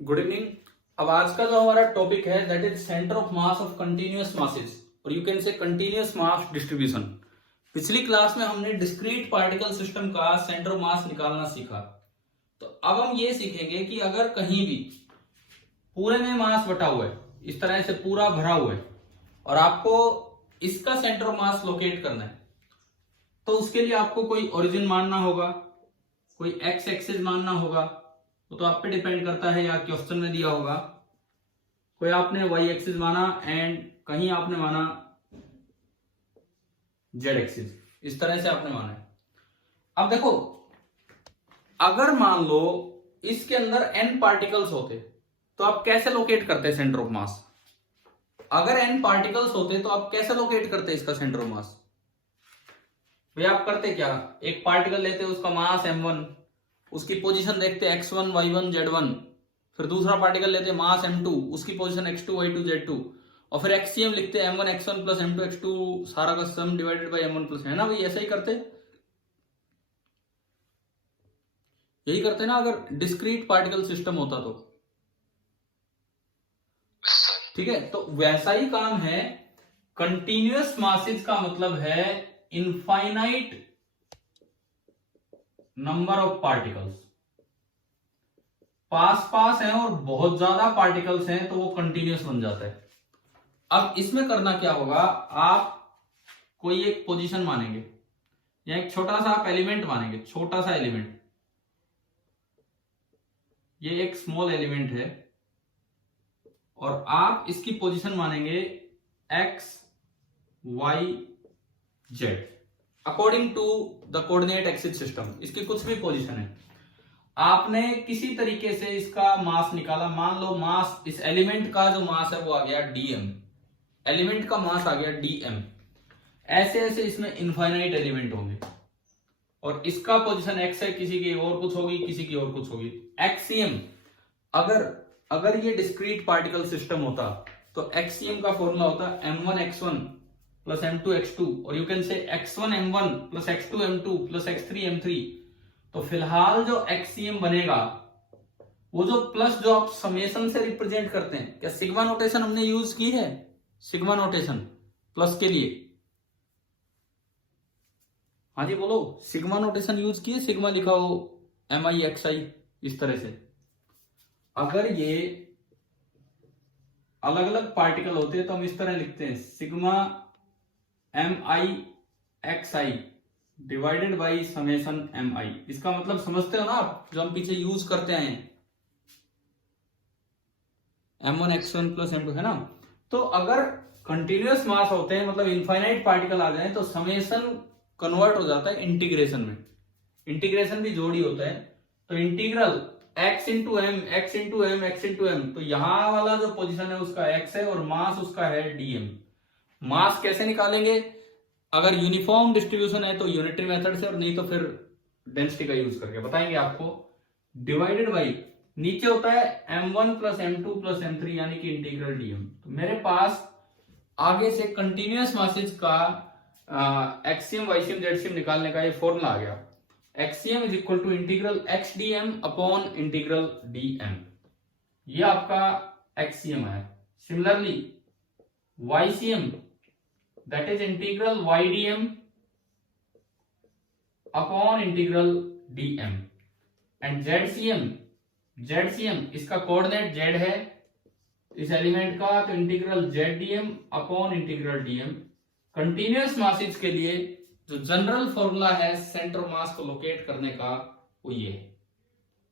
Good evening. अब आज का जो हमारा टॉपिक है that is centre of mass of continuous masses और you can say continuous mass distribution. पिछली क्लास में हमने डिस्क्रीट पार्टिकल सिस्टम का सेंटर ऑफ मास निकालना सीखा। तो अब हम ये सीखेंगे कि अगर कहीं भी पूरे में मास बटा हुआ है, इस तरह से पूरा भरा हुआ है और आपको इसका सेंटर ऑफ मास लोकेट करना है, तो उसके लिए आपको कोई ओरिजिन मानना होगा, कोई एक्स एक्सिस मानना होगा, वो तो आप पे डिपेंड करता है या क्वेश्चन में दिया होगा। कोई आपने वाई एक्सिस माना एंड कहीं आपने माना जेड एक्सिस, इस तरह से आपने माना है। अब देखो, अगर मान लो इसके अंदर n पार्टिकल्स होते तो आप कैसे लोकेट करते सेंटर ऑफ मास? अगर n पार्टिकल्स होते तो आप कैसे लोकेट करते इसका सेंटर ऑफ मास? भाई आप करते क्या, एक पार्टिकल लेते उसका मास m1, उसकी पोजीशन देखते x1 y1 z1, फिर दूसरा पार्टिकल लेते मास m2, उसकी पोजीशन x2 y2 z2, और फिर एक्सीएम लिखते m1 x1 plus m2 x2 सारा का सम डिवाइडेड बाय m1 प्लस, है ना भाई? ऐसा ही करते, यही करते ना अगर डिस्क्रीट पार्टिकल सिस्टम होता तो। ठीक है, तो वैसा ही काम है। कंटिन्यूअस मासेस का मतलब है इनफाइनाइट नंबर ऑफ पार्टिकल्स, पास पास हैं और बहुत ज्यादा पार्टिकल्स हैं तो वो कंटिन्यूअस बन जाता है। अब इसमें करना क्या होगा, आप कोई एक पोजीशन मानेंगे या एक छोटा सा आप एलिमेंट मानेंगे, छोटा सा एलिमेंट, ये एक स्मॉल एलिमेंट है और आप इसकी पोजीशन मानेंगे x y z according to the coordinate axis system. इसकी कुछ भी पोजीशन है, आपने किसी तरीके से इसका मास निकाला। मान लो मास, इस एलिमेंट का जो मास है वो आ गया dm, एलिमेंट का मास आ गया dm। ऐसे ऐसे इसमें इनफाइनाइट एलिमेंट होंगे और इसका पोजीशन x है, किसी की और कुछ होगी, किसी की और कुछ होगी। एक्सीएम, अगर ये डिस्क्रीट पार्टिकल सिस्टम होता तो एक्सीएम का फॉर्मूला होता m1 x1 plus m2 x2 और यू कैन से x1 m1 plus x2 m2 plus x3 m3। तो फिलहाल जो एक्सीएम बनेगा वो जो प्लस जो आप समेशन से रिप्रेजेंट करते हैं, क्या सिग्मा नोटेशन हमने यूज की है? सिग्मा नोटेशन प्लस के लिए, हाँ जी बोलो, सिग्मा नोटेशन यूज किए, सिग्मा लिखा हो MI XI इस तरह से। अगर ये अलग अलग पार्टिकल होते हैं तो हम इस तरह लिखते हैं sigma MI XI divided by summation MI। इसका मतलब समझते हो ना आप, जो हम पीछे यूज करते हैं m1 x1 प्लस m2, है ना? तो अगर कंटिन्यूअस मास होते हैं, मतलब इनफाइनाइट पार्टिकल आ जाए, तो समेशन कन्वर्ट हो जाता है इंटीग्रेशन में। इंटीग्रेशन भी जोड़ ही होता है, तो integral x into m, x into m, x into m. तो यहां वाला जो पोजीशन है उसका x है और मास उसका है dm। मास कैसे निकालेंगे? अगर यूनिफॉर्म डिस्ट्रीब्यूशन है तो यूनिटरी मेथड से, और नहीं तो फिर डेंसिटी का यूज करके बताएंगे आपको। डिवाइडेड बाई नीचे होता है m1 plus m2 plus m3 यानी कि इंटीग्रल dm। तो मेरे पास आगे से कंटिन्यूअस मासेस का एक्सीएम वाईसीएम जेडसीएम निकालने का ये फॉर्मूला आ गया। XCM is equal to integral x dm upon integral dm, ये आपका एक्सीएम है। Similarly YCM that is integral ydm upon integral dm and ZCM इसका कोऑर्डिनेट z है इस एलिमेंट का, तो integral ZDM upon integral dm। Continuous masses के लिए जो जनरल फॉर्मूला है सेंटर मास को लोकेट करने का वो ये है।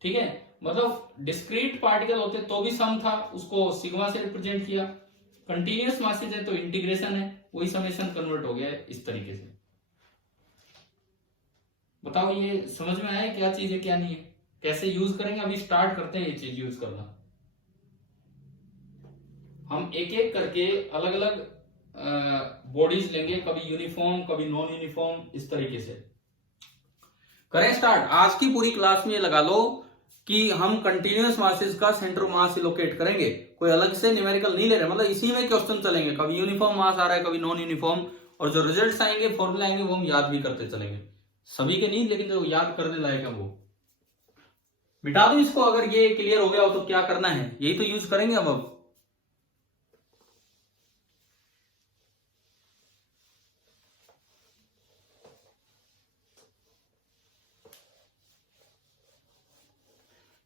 ठीक है, मतलब डिस्क्रीट पार्टिकल होते तो भी सम था, उसको सिग्मा से रिप्रेजेंट किया। कंटिन्यूअस मासेस है तो इंटीग्रेशन है, वही समेशन कन्वर्ट हो गया है इस तरीके से। बताओ ये समझ में आया क्या चीज है क्या नहीं है, कैसे यूज करेंगे? अभी स्टार्ट करते हैं ये चीज यूज करना। हम एक एक करके अलग अलग बॉडीज लेंगे, कभी यूनिफॉर्म कभी नॉन यूनिफॉर्म, इस तरीके से करें स्टार्ट। आज की पूरी क्लास में ये लगा लो कि हम कंटिन्यूअस मासेस का सेंटर ऑफ मास लोकेट करेंगे, कोई अलग से न्यूमेरिकल नहीं ले रहे, मतलब इसी में क्वेश्चन चलेंगे। कभी यूनिफॉर्म मास आ रहा है, कभी नॉन यूनिफॉर्म, और जो रिजल्ट्स आएंगे, फॉर्मूला आएंगे, वो हम याद भी करते चलेंगे। सभी के नहीं, लेकिन जो याद करने लायक है वो। मिटा दूं इसको, अगर ये क्लियर हो गया हो तो क्या करना है, यही तो यूज करेंगे अब।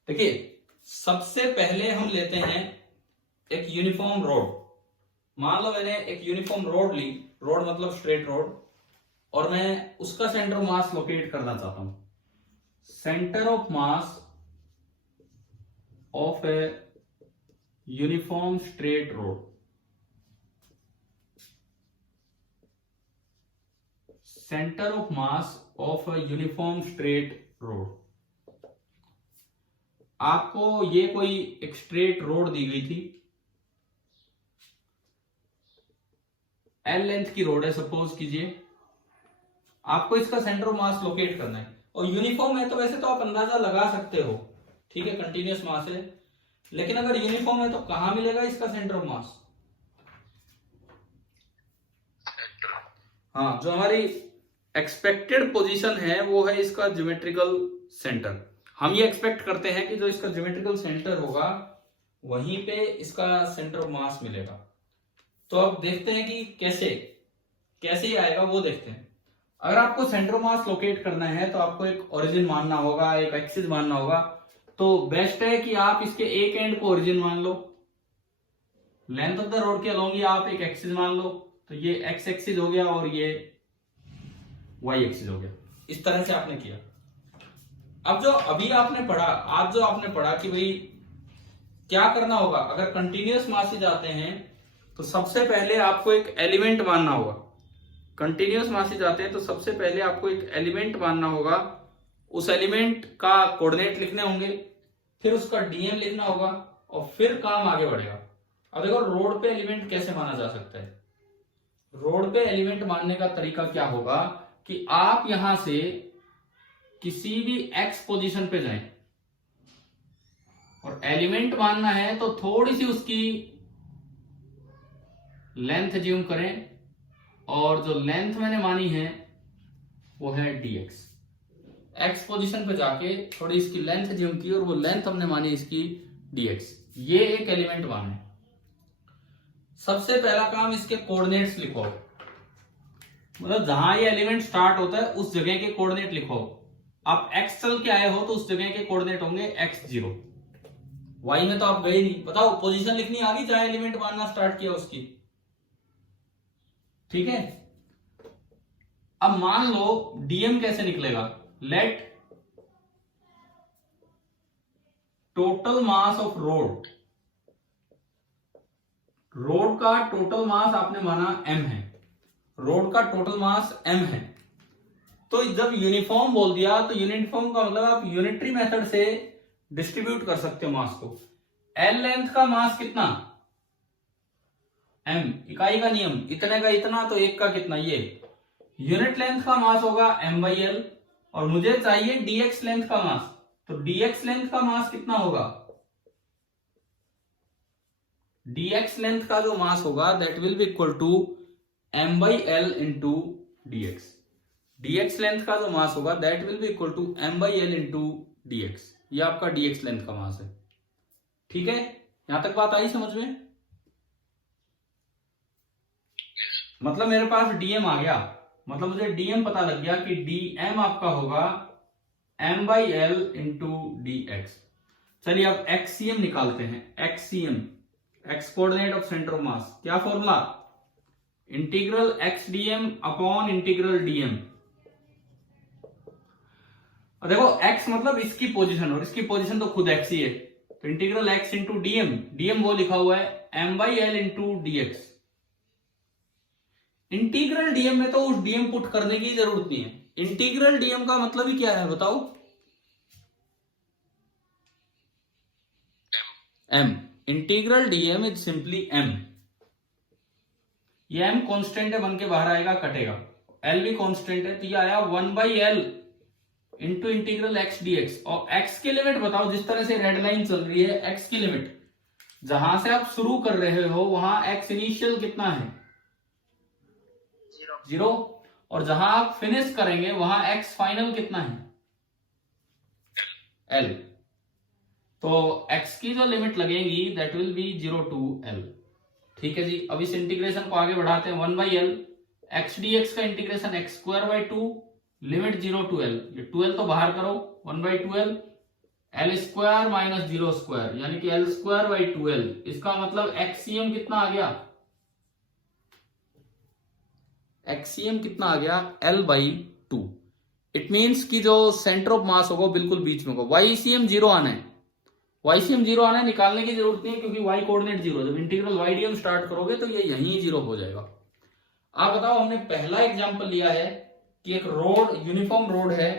देखिए सबसे पहले हम लेते हैं एक यूनिफॉर्म रोड। मान लो मैंने एक यूनिफॉर्म रोड ली, रोड मतलब स्ट्रेट रोड, और मैं उसका सेंटर ऑफ मास लोकेट करना चाहता हूं। Centre of mass of a uniform straight road, centre of mass of a uniform straight road. आपको ये कोई एक स्ट्रेट रोड दी गई थी, एल लेंथ की रोड है सपोज कीजिए, आपको इसका सेंटर ऑफ मास लोकेट करना है। और यूनिफॉर्म है तो वैसे तो आप अंदाजा लगा सकते हो, ठीक है, कंटिन्यूअस मास है, लेकिन अगर यूनिफॉर्म है तो कहां मिलेगा इसका सेंटर ऑफ मास? हाँ, जो हमारी एक्सपेक्टेड पोजीशन है वो है इसका ज्योमेट्रिकल सेंटर। हम ये एक्सपेक्ट करते हैं कि जो इसका ज्योमेट्रिकल सेंटर होगा वहीं पे इसका सेंटर ऑफ मास मिलेगा। तो अब देखते हैं कि कैसे कैसे आएगा वो देखते हैं। अगर आपको सेंटर ऑफ मास लोकेट करना है तो आपको एक ओरिजिन मानना होगा, एक एक्सिस मानना होगा। तो बेस्ट है कि आप इसके एक एंड को ओरिजिन मान लो, लेंथ ऑफ द रोड के अलोंग आप एक एक्सिस मान लो, तो ये एक्स एक्सिस हो गया और ये वाई एक्सिस हो गया। इस तरह से आपने किया। अब जो अभी आपने पढ़ा, आज जो आपने पढ़ा कि भाई क्या करना होगा अगर कंटिन्यूअस मासेज आते हैं, तो सबसे पहले आपको एक एलिमेंट मानना होगा। कंटिन्यूअस मासेज आते हैं तो सबसे पहले आपको एक एलिमेंट मानना होगा, उस एलिमेंट का कोऑर्डिनेट लिखने होंगे, फिर उसका डीएम लिखना होगा और फिर काम आगे बढ़ेगा। अब देखो रोड पे एलिमेंट कैसे माना जा सकता है। रोड पे एलिमेंट मानने का तरीका क्या होगा कि आप यहां से किसी भी एक्स पोजीशन पे जाएं और एलिमेंट मानना है तो थोड़ी सी उसकी लेंथ ज्यूम करें, और जो लेंथ मैंने मानी है वो है dx। एक्स पोजीशन पे जाके थोड़ी इसकी लेंथ ज्यूम की और वो लेंथ हमने मानी इसकी dx। ये एक एलिमेंट माने। सबसे पहला काम इसके कोऑर्डिनेट्स लिखो, मतलब जहां ये एलिमेंट स्टार्ट होता है उस जगह के कोऑर्डिनेट लिखो। आप एक्स चल के आए हो तो उस जगह के कोऑर्डिनेट होंगे x0। y में तो आप गए नहीं, बताओ पोजीशन लिखनी आ गई जहां एलिमेंट मानना स्टार्ट किया उसकी, ठीक है। अब मान लो डीएम कैसे निकलेगा, late total mass of road, road का टोटल मास आपने माना m है, रोड का टोटल मास m है। तो जब यूनिफॉर्म बोल दिया तो यूनिफॉर्म का मतलब आप यूनिटरी मेथड से डिस्ट्रीब्यूट कर सकते हो मास को। एल लेंथ का मास कितना, m, इकाई का नियम, इतने का इतना तो एक का कितना, ये यूनिट लेंथ का मास होगा m/l, और मुझे चाहिए dx लेंथ का मास, तो dx लेंथ का मास कितना होगा, dx लेंथ का जो मास होगा that will be equal to m/l into dx। dx length का जो मास होगा that will be equal to m/l into dx। ये आपका dx लेंथ का मास है, ठीक है। यहां तक बात आई समझ में? मतलब मेरे पास dm आ गया, मतलब मुझे dm पता लग गया कि dm आपका होगा m/l इंटू dx। चलिए अब xcm निकालते हैं। xcm, x coordinate of centre of mass, क्या formula, integral x dm upon integral dm। और देखो x मतलब इसकी पोजीशन और इसकी पोजीशन तो खुद x ही है, तो integral x into dm, dm वो लिखा हुआ है m/l into dx। Integral dm में तो उस dm पुट करने की जरूरत नहीं है। इंटीग्रल dm का मतलब ही क्या है बताओ, m, integral dm is simply m। ये m कांस्टेंट है, बन के बाहर आएगा, कटेगा, l भी कांस्टेंट है, तो ये आया 1/l into integral x dx। और x की लिमिट बताओ, जिस तरह से रेड लाइन चल रही है x की लिमिट, जहां से आप शुरू कर रहे हो वहां x इनिशियल कितना है, 0, और जहां आप फिनिश करेंगे वहां x फाइनल कितना है, l। तो x की जो लिमिट लगेगी that will B 0 to l। ठीक है जी, अब इस इंटीग्रेशन को आगे बढ़ाते हैं। 1/l x dx का integration x²/2 limit 0 to l, ये 2l तो बाहर करो, 1/2l l² माइनस 0² यानी कि l²/2l। इसका मतलब एक्सीएम कितना आ गया, एक्सीएम कितना आ गया l/2। इट मींस कि जो सेंटर ऑफ मास होगा बिल्कुल बीच में होगा। वाईसीएम 0 आना है, वाईसीएम 0 आना है, निकालने की जरूरत नहीं है क्योंकि वाई कोऑर्डिनेट 0। जब इंटीग्रल वाई डीएम स्टार्ट करोगे तो ये यहीं 0 हो जाएगा। आप बताओ, हमने पहला एग्जांपल लिया है कि एक रोड, यूनिफॉर्म रोड है,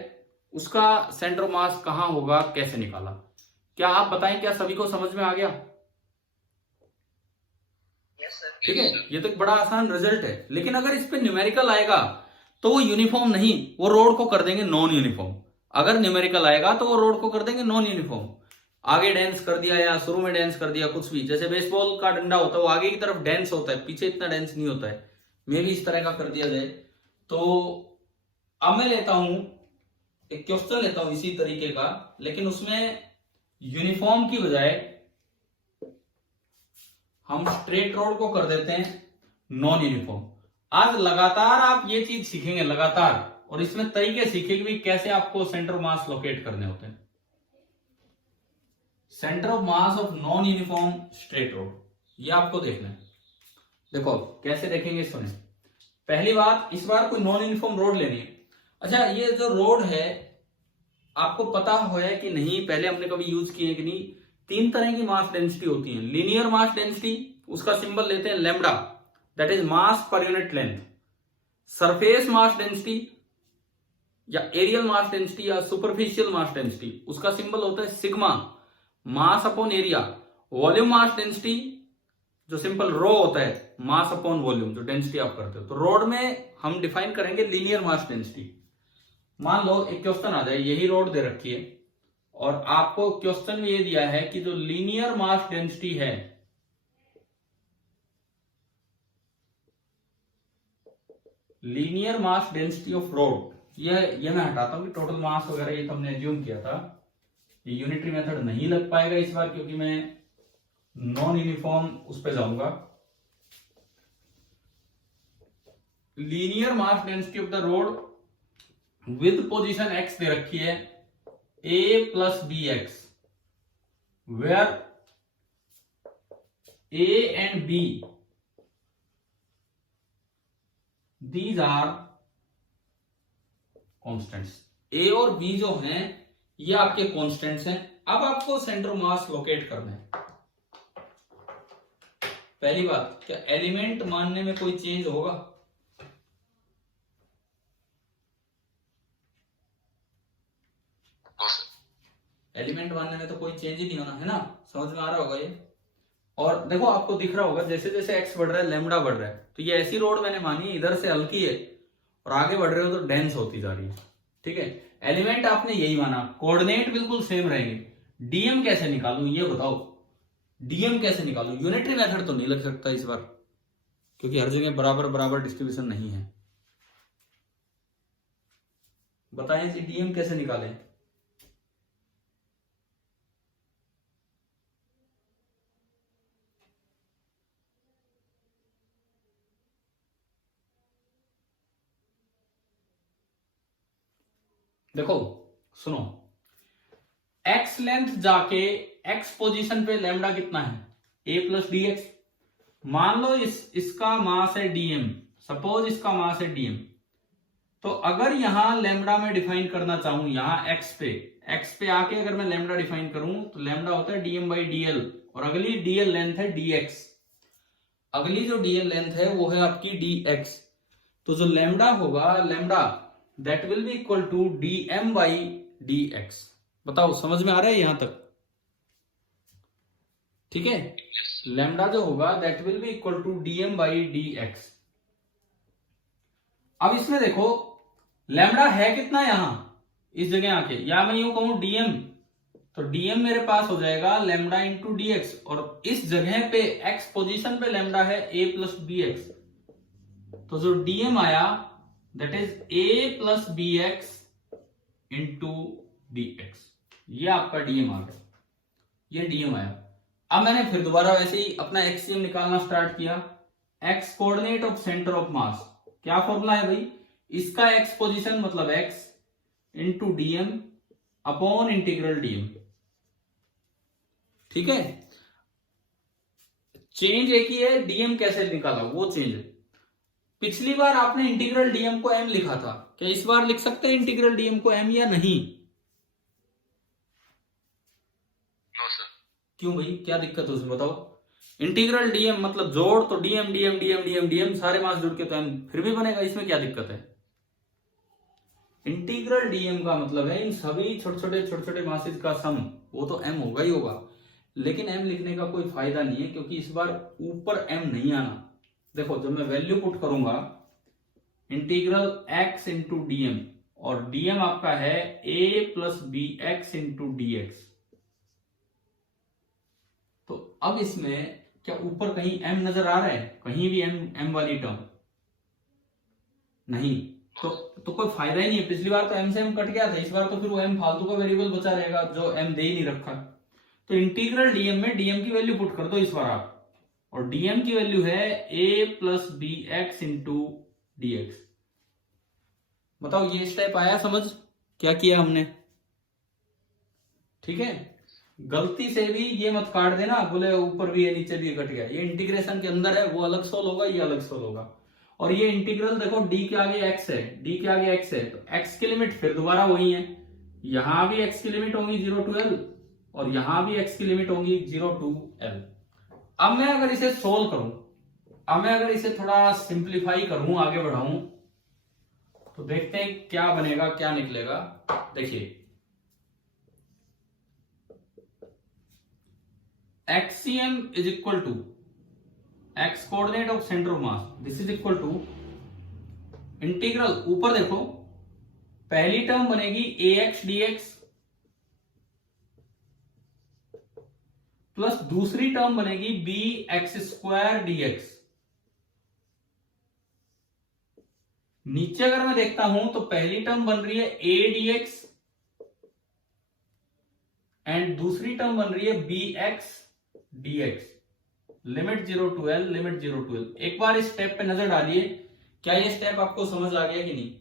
उसका सेंटर ऑफ मास कहां होगा, कैसे निकाला। क्या आप बताएं, क्या सभी को समझ में आ गया? ठीक है, ये तो एक बड़ा आसान रिजल्ट है। लेकिन अगर इस पे न्यूमेरिकल आएगा तो वो यूनिफॉर्म नहीं, वो रोड को कर देंगे नॉन यूनिफॉर्म। अगर न्यूमेरिकल आएगा तो वो रोड को कर देंगे नॉन यूनिफॉर्म। आगे डेंस कर दिया या शुरू में डेंस कर दिया, कुछ भी। जैसे बेसबॉल का डंडा होता है वो आगे की तरफ डेंस होता है, पीछे इतना डेंस नहीं होता है, मे भी इस तरह का कर दिया जाए। तो अब मैं लेता हूं एक क्वेश्चन लेता हूं इसी तरीके का, लेकिन उसमें यूनिफॉर्म की बजाय हम स्ट्रेट रोड को कर देते हैं नॉन यूनिफॉर्म। आज लगातार आप ये चीज सीखेंगे लगातार, और इसमें तरीके सीखेंगे भी कैसे आपको सेंटर ऑफ मास लोकेट करने होते हैं। Centre of mass of non uniform straight road, ये आपको देखना है। देखो कैसे देखेंगे, सुने। पहली बात, इस बार कोई नॉन यूनिफॉर्म रोड लेनी है। अच्छा, ये जो रोड है आपको पता हो है कि नहीं, पहले हमने कभी यूज किए कि नहीं। 3 तरह की मास डेंसिटी होती है। लीनियर मास डेंसिटी, उसका सिंबल लेते हैं lambda, that is mass per unit length. Surface mass density या एरियल मास डेंसिटी या सुपरफिशियल मास डेंसिटी, उसका सिंबल होता है sigma, mass upon area. Volume mass density जो सिंपल रो होता है, मास अपॉन वॉल्यूम, जो डेंसिटी आप करते हो। तो रोड में हम डिफाइन करेंगे लीनियर मास डेंसिटी। मान लो एक क्वेश्चन आ जाए, यही रोड दे रखी है और आपको क्वेश्चन में ये दिया है कि जो लीनियर मास डेंसिटी है, linear mass density of road, ये मैं हटाता हूं कि टोटल मास वगैरह ये तो हमने एज्यूम किया था। ये यूनिटरी मेथड नहीं लग पाएगा इस बार क्योंकि मैं नॉन यूनिफॉर्म उस पर जाऊंगा। Linear mass density of the rod with position x दे रखी है a plus b x, where a and b these are constants. a और b जो हैं ये आपके कॉन्स्टेंट्स हैं। अब आपको सेंटर ऑफ मास लोकेट करना है। पहली बात, क्या एलिमेंट मानने में कोई चेंज होगा? एलिमेंट मानने में तो कोई चेंज ही नहीं होना है ना, समझ में आ रहा होगा ये। और देखो आपको दिख रहा होगा जैसे जैसे एक्स बढ़ रहा है लैम्डा बढ़ रहा है। तो ये ऐसी रोड मैंने मानी इधर से हल्की है और आगे बढ़ रहे हो तो डेंस होती जा रही है। ठीक है, एलिमेंट आपने यही माना, कोऑर्डिनेट बिल्कुल सेम रहेंगे। डीएम कैसे निकालूं ये बताओ, डीएम कैसे निकालूं? यूनिटरी मेथड तो नहीं लग सकता इस बार क्योंकि हर जगह बराबर बराबर डिस्ट्रीब्यूशन नहीं है। बताएं जी डीएम कैसे निकालें? देखो सुनो, एक्स लेंथ जाके एक्स पोजीशन पे लैम्डा कितना है, a प्लस डी एक्स। मान लो इसका मास है डीएम, सपोज इसका मास है डीएम। तो अगर यहां लैम्डा में डिफाइन करना चाहूं, यहां एक्स पे आके अगर मैं लैम्डा डिफाइन करूं तो लैम्डा होता है डीएम बाई डीएल, और अगली डीएल लेंथ है डीएक्स। अगली जो डीएल लेंथ है वो है आपकी डीएक्स। तो जो लैम्डा होगा, lambda that will be equal to dm by dx। बताओ समझ में आ रहा है यहां तक? ठीक है, लैम्डा जो होगा that will be equal to dm by dx। अब इसमें देखो लैम्डा है कितना यहां इस जगह आके, या मैं यूं कहूं dm, तो dm मेरे पास हो जाएगा लैम्डा इंटू dx, और इस जगह पे x पोजीशन पे लैम्डा है a प्लस बी एक्स। तो जो dm आया that is a plus b x into d x, ये आपका डीएम आ गया। ये डीएम आया। अब मैंने फिर दोबारा वैसे ही अपना एक्ससीएम निकालना स्टार्ट किया। X coordinate of centre of mass, क्या फॉर्मूला है भाई, इसका एक्स पोजीशन मतलब x into DM upon integral DM. ठीक है, चेंज एक ही है, डीएम कैसे निकाला वो चेंज है। पिछली बार आपने इंटीग्रल डीएम को एम लिखा था, क्या इस बार लिख सकते हैं इंटीग्रल डीएम को एम या नहीं? No sir. क्यों भाई, क्या दिक्कत है उसमें बताओ? इंटीग्रल डीएम मतलब जोड़, तो DM DM DM DM DM सारे मास जुड़ के तो एम फिर भी बनेगा, इसमें क्या दिक्कत है? इंटीग्रल डीएम का मतलब है इन सभी छोटे छोटे मासेज का सम, वो तो एम होगा ही होगा। लेकिन एम लिखने का कोई फायदा नहीं है, क्योंकि इस बार ऊपर एम नहीं आना। देखो जब मैं वैल्यू पुट करूंगा इंटीग्रल एक्स इंटू डीएम, और डीएम आपका है a plus b x into d x, तो अब इसमें क्या ऊपर कहीं m नजर आ रहा है? कहीं भी m वाली टर्म नहीं, तो कोई फायदा ही नहीं है। पिछली बार तो m से m कट गया था, इस बार तो फिर वो m फालतू का वेरिएबल बचा रहेगा जो m दे ही नहीं रखा। तो इंटीग्रल डीएम में डीएम की वैल्यू पुट कर दो इस बार आप, और डीएम की वैल्यू है a plus b x into d x. बताओ ये स्टेप आया समझ, क्या किया हमने? ठीक है, गलती से भी ये मत काट देना, बोले ऊपर भी है नीचे भी कट गया। ये इंटीग्रेशन के अंदर है, वो अलग सोल्व होगा, ये अलग सोल्व होगा। और ये इंटीग्रल देखो d के आगे x है, d के आगे x है, तो x की लिमिट फिर दोबारा वही है। यहां भी x की लिमिट होगी 0 टू l, और यहां भी x की लिमिट होगी 0 टू l। अब मैं अगर इसे सोल्व करूं, अब मैं अगर इसे थोड़ा सिंप्लीफाई करूं, आगे बढ़ाऊं, तो देखते हैं क्या बनेगा, क्या निकलेगा। देखिए XCM is equal to x coordinate of centre of mass, this is equal to integral, ऊपर देखो पहली टर्म बनेगी a x d x plus दूसरी टर्म बनेगी b x square d x. नीचे अगर मैं देखता हूं तो पहली टर्म बन रही है ए डी एक्स एंड दूसरी टर्म बन रही है b x d x. Limit 0 to L, limit 0 to L. एक बार इस स्टेप पे नजर डालिए, क्या ये स्टेप आपको समझ आ गया कि नहीं?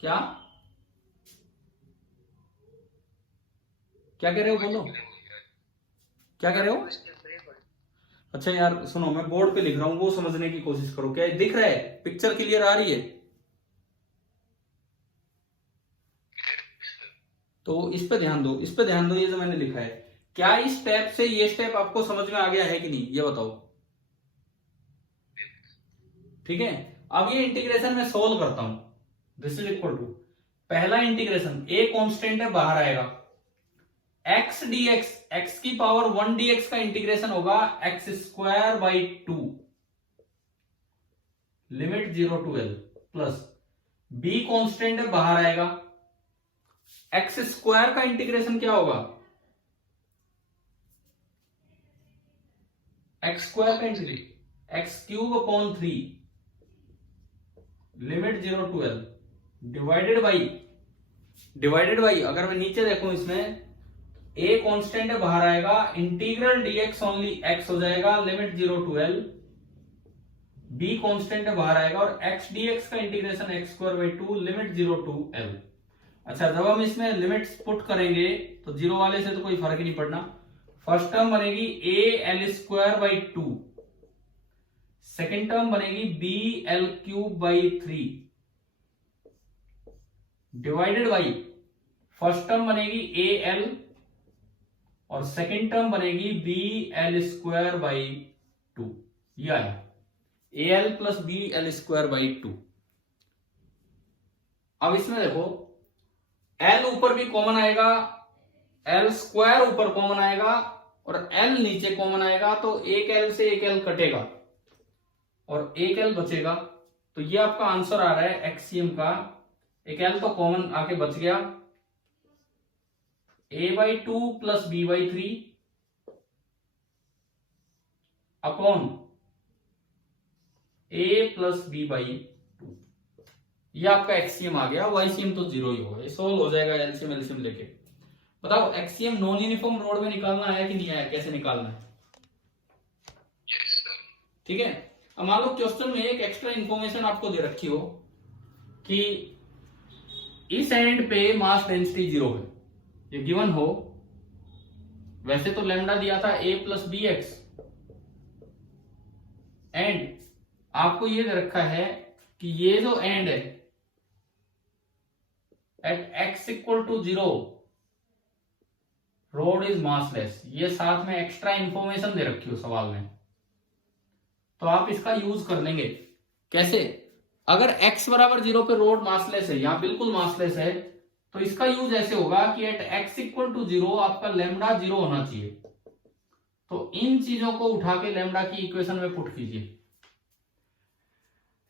क्या क्या कह रहे हो, बोलो क्या कह रहे हो? अच्छा यार सुनो, मैं बोर्ड पे लिख रहा हूं, वो समझने की कोशिश करो। क्या दिख रहा है, पिक्चर क्लियर आ रही है? तो इस पे ध्यान दो, इस पे ध्यान दो, ये जो मैंने लिखा है, क्या इस स्टेप से ये स्टेप आपको समझ में आ गया है कि नहीं, ये बताओ। ठीक है, अब ये इंटीग्रेशन में सोल्व करता हूं। दिस इज इक्वल टू, पहला इंटीग्रेशन ए कांस्टेंट है, बाहर आएगा, एक्स डी एक्स, एक्स की पावर 1 डी एक्स का इंटीग्रेशन होगा x square by 2, limit 0 to L, plus b constant है, बाहर आएगा, एक्स स्क्वायर का इंटीग्रेशन क्या होगा, एक्स स्क्वायर का integration x cube upon 3, limit 0 to L, divided by अगर मैं नीचे देखूं इसमें ए कांस्टेंट है, बाहर आएगा, इंटीग्रल डीएक्स ओनली एक्स हो जाएगा, limit 0 to L, b constant है, बाहर आएगा, और एक्स डीएक्स का integration x square by 2, limit 0 to L. अच्छा, जब हम इसमें लिमिट्स पुट करेंगे तो जीरो वाले से तो कोई फर्क ही नहीं पड़ना। फर्स्ट टर्म बनेगी a l square by 2, second term बनेगी b l cube by 3, divided by first term बनेगी ए एल और सेकेंड टर्म बनेगी बी एल स्क्वायर बाई 2। यह है a l plus b l square by 2। अब इसमें देखो एल ऊपर भी कॉमन आएगा, एल स्क्वायर ऊपर कॉमन आएगा और एल नीचे कॉमन आएगा, तो एक एल से एक एल कटेगा और एक एल बचेगा। तो ये आपका आंसर आ रहा है एक्ससीएम का, एक एल तो कॉमन आके बच गया, a by 2 plus b by 3 upon a plus b by 2। ये आपका एक्ससीएम आ गया। वाईसीएम तो जीरो ही होगा, ये सोल्व हो जाएगा एलसीएम एलसीएम लेके। बताओ एक्सीएम नॉन यूनिफॉर्म रोड में निकालना है कि नहीं है, कैसे निकालना है? Yes sir. ठीक है। अब मान लो क्वेश्चन में एक एक्स्ट्रा इंफॉर्मेशन आपको दे रखी हो कि इस एंड पे मास डेंसिटी 0 है, ये गिवन हो। वैसे तो लैम्डा दिया था a plus b x, and आपको ये दे रखा है कि ये जो एंड है at x equal to 0 rod is massless. ये साथ में एक्स्ट्रा इंफॉर्मेशन दे रखी हो सवाल में, तो आप इसका यूज कर लेंगे। कैसे? अगर x बराबर 0 पे रोड मासलेस है, यहां बिल्कुल मासलेस है, तो इसका यूज ऐसे होगा कि एट x इक्वल टू 0 आपका लैम्डा 0 होना चाहिए। तो इन चीजों को उठा के लैम्डा की इक्वेशन में पुट कीजिए।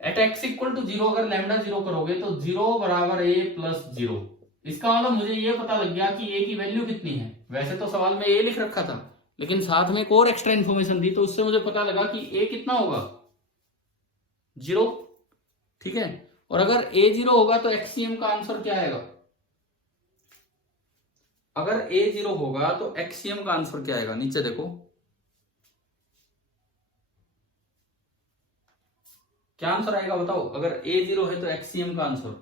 एट x इक्वल टू 0 अगर लैम्डा 0 करोगे तो 0 बराबर a प्लस 0। इसका मतलब मुझे ये पता लग गया कि a की वैल्यू कितनी है। वैसे तो सवाल में a लिख रखा था, लेकिन साथ में एक और एक्स्ट्रा इन्फॉर्मेशन दी, तो उससे मुझे पता लगा कि a कितना होगा, 0। ठीक है। और अगर a 0 होगा तो एक्सीएम का आंसर क्या आएगा? अगर a 0 होगा तो एक्सीएम का आंसर क्या आएगा? नीचे देखो क्या आंसर आएगा, बताओ। अगर a 0 है तो एक्सीएम का आंसर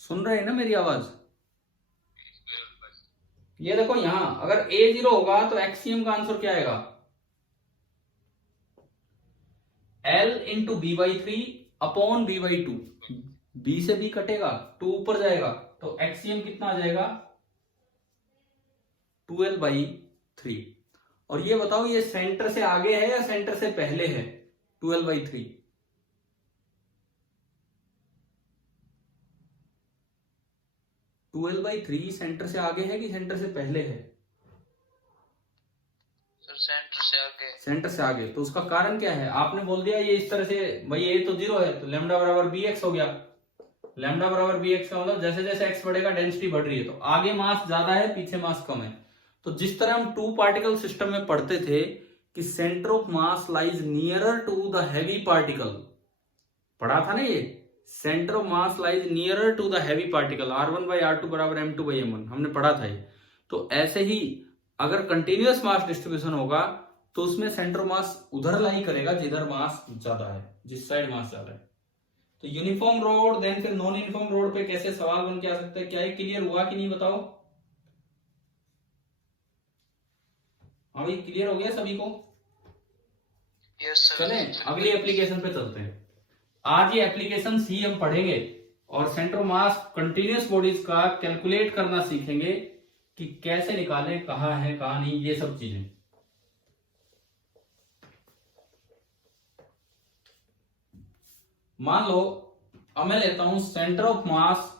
सुन रहे हैं ना मेरी आवाज? ये देखो यहां अगर a 0 होगा तो एक्सीएम का आंसर क्या आएगा? L into b by 3 upon b by 2। b से b कटेगा, 2 ऊपर जाएगा, तो एक्सीएम कितना आ जाएगा? 12/3। और ये बताओ ये सेंटर से आगे है या सेंटर से पहले है 12/3? ट्वेल्व बाई थ्री सेंटर से आगे है कि सेंटर से पहले है? सर सेंटर से आगे। सेंटर से आगे। तो उसका कारण क्या है? आपने बोल दिया ये इस तरह से, भाई ये तो 0 है तो लैम्डा बराबर बी एक्स हो गया। लैम्डा बराबर बी एक्स का मतलब जैसे जैसे एक्स बढ़ेगा डेंसिटी बढ़ रही है, तो आगे मास ज्यादा है पीछे मास कम है। तो जिस तरह हम 2 पार्टिकल सिस्टम में पढ़ते थे कि centre of mass lies nearer to the heavy particle, पढ़ा था ना ये, centre of mass lies nearer to the heavy particle, r1/r2 बराबर m2/m1, हमने पढ़ा था ये। तो ऐसे ही अगर कंटिन्यूअस मास डिस्ट्रीब्यूशन होगा तो उसमें सेंटर ऑफ मास उधर लाई करेगा जिधर मास ज्यादा है, जिस साइड मास ज्यादा है। तो यूनिफॉर्म रोड देन फिर नॉन यूनिफॉर्म रोड पे कैसे सवाल बन के आ सकता है? क्या ये क्लियर हुआ कि नहीं, बताओ। हाँ भाई, क्लियर हो गया सभी को? Yes sir. चलें अगली एप्लीकेशन पे चलते हैं। आज ये एप्लीकेशन ही हम पढ़ेंगे और centre of mass continuous bodies का कैलकुलेट करना सीखेंगे कि कैसे निकालें, कहां है कहां नहीं, ये सब चीजें। मान लो अब मैं लेता हूं centre of mass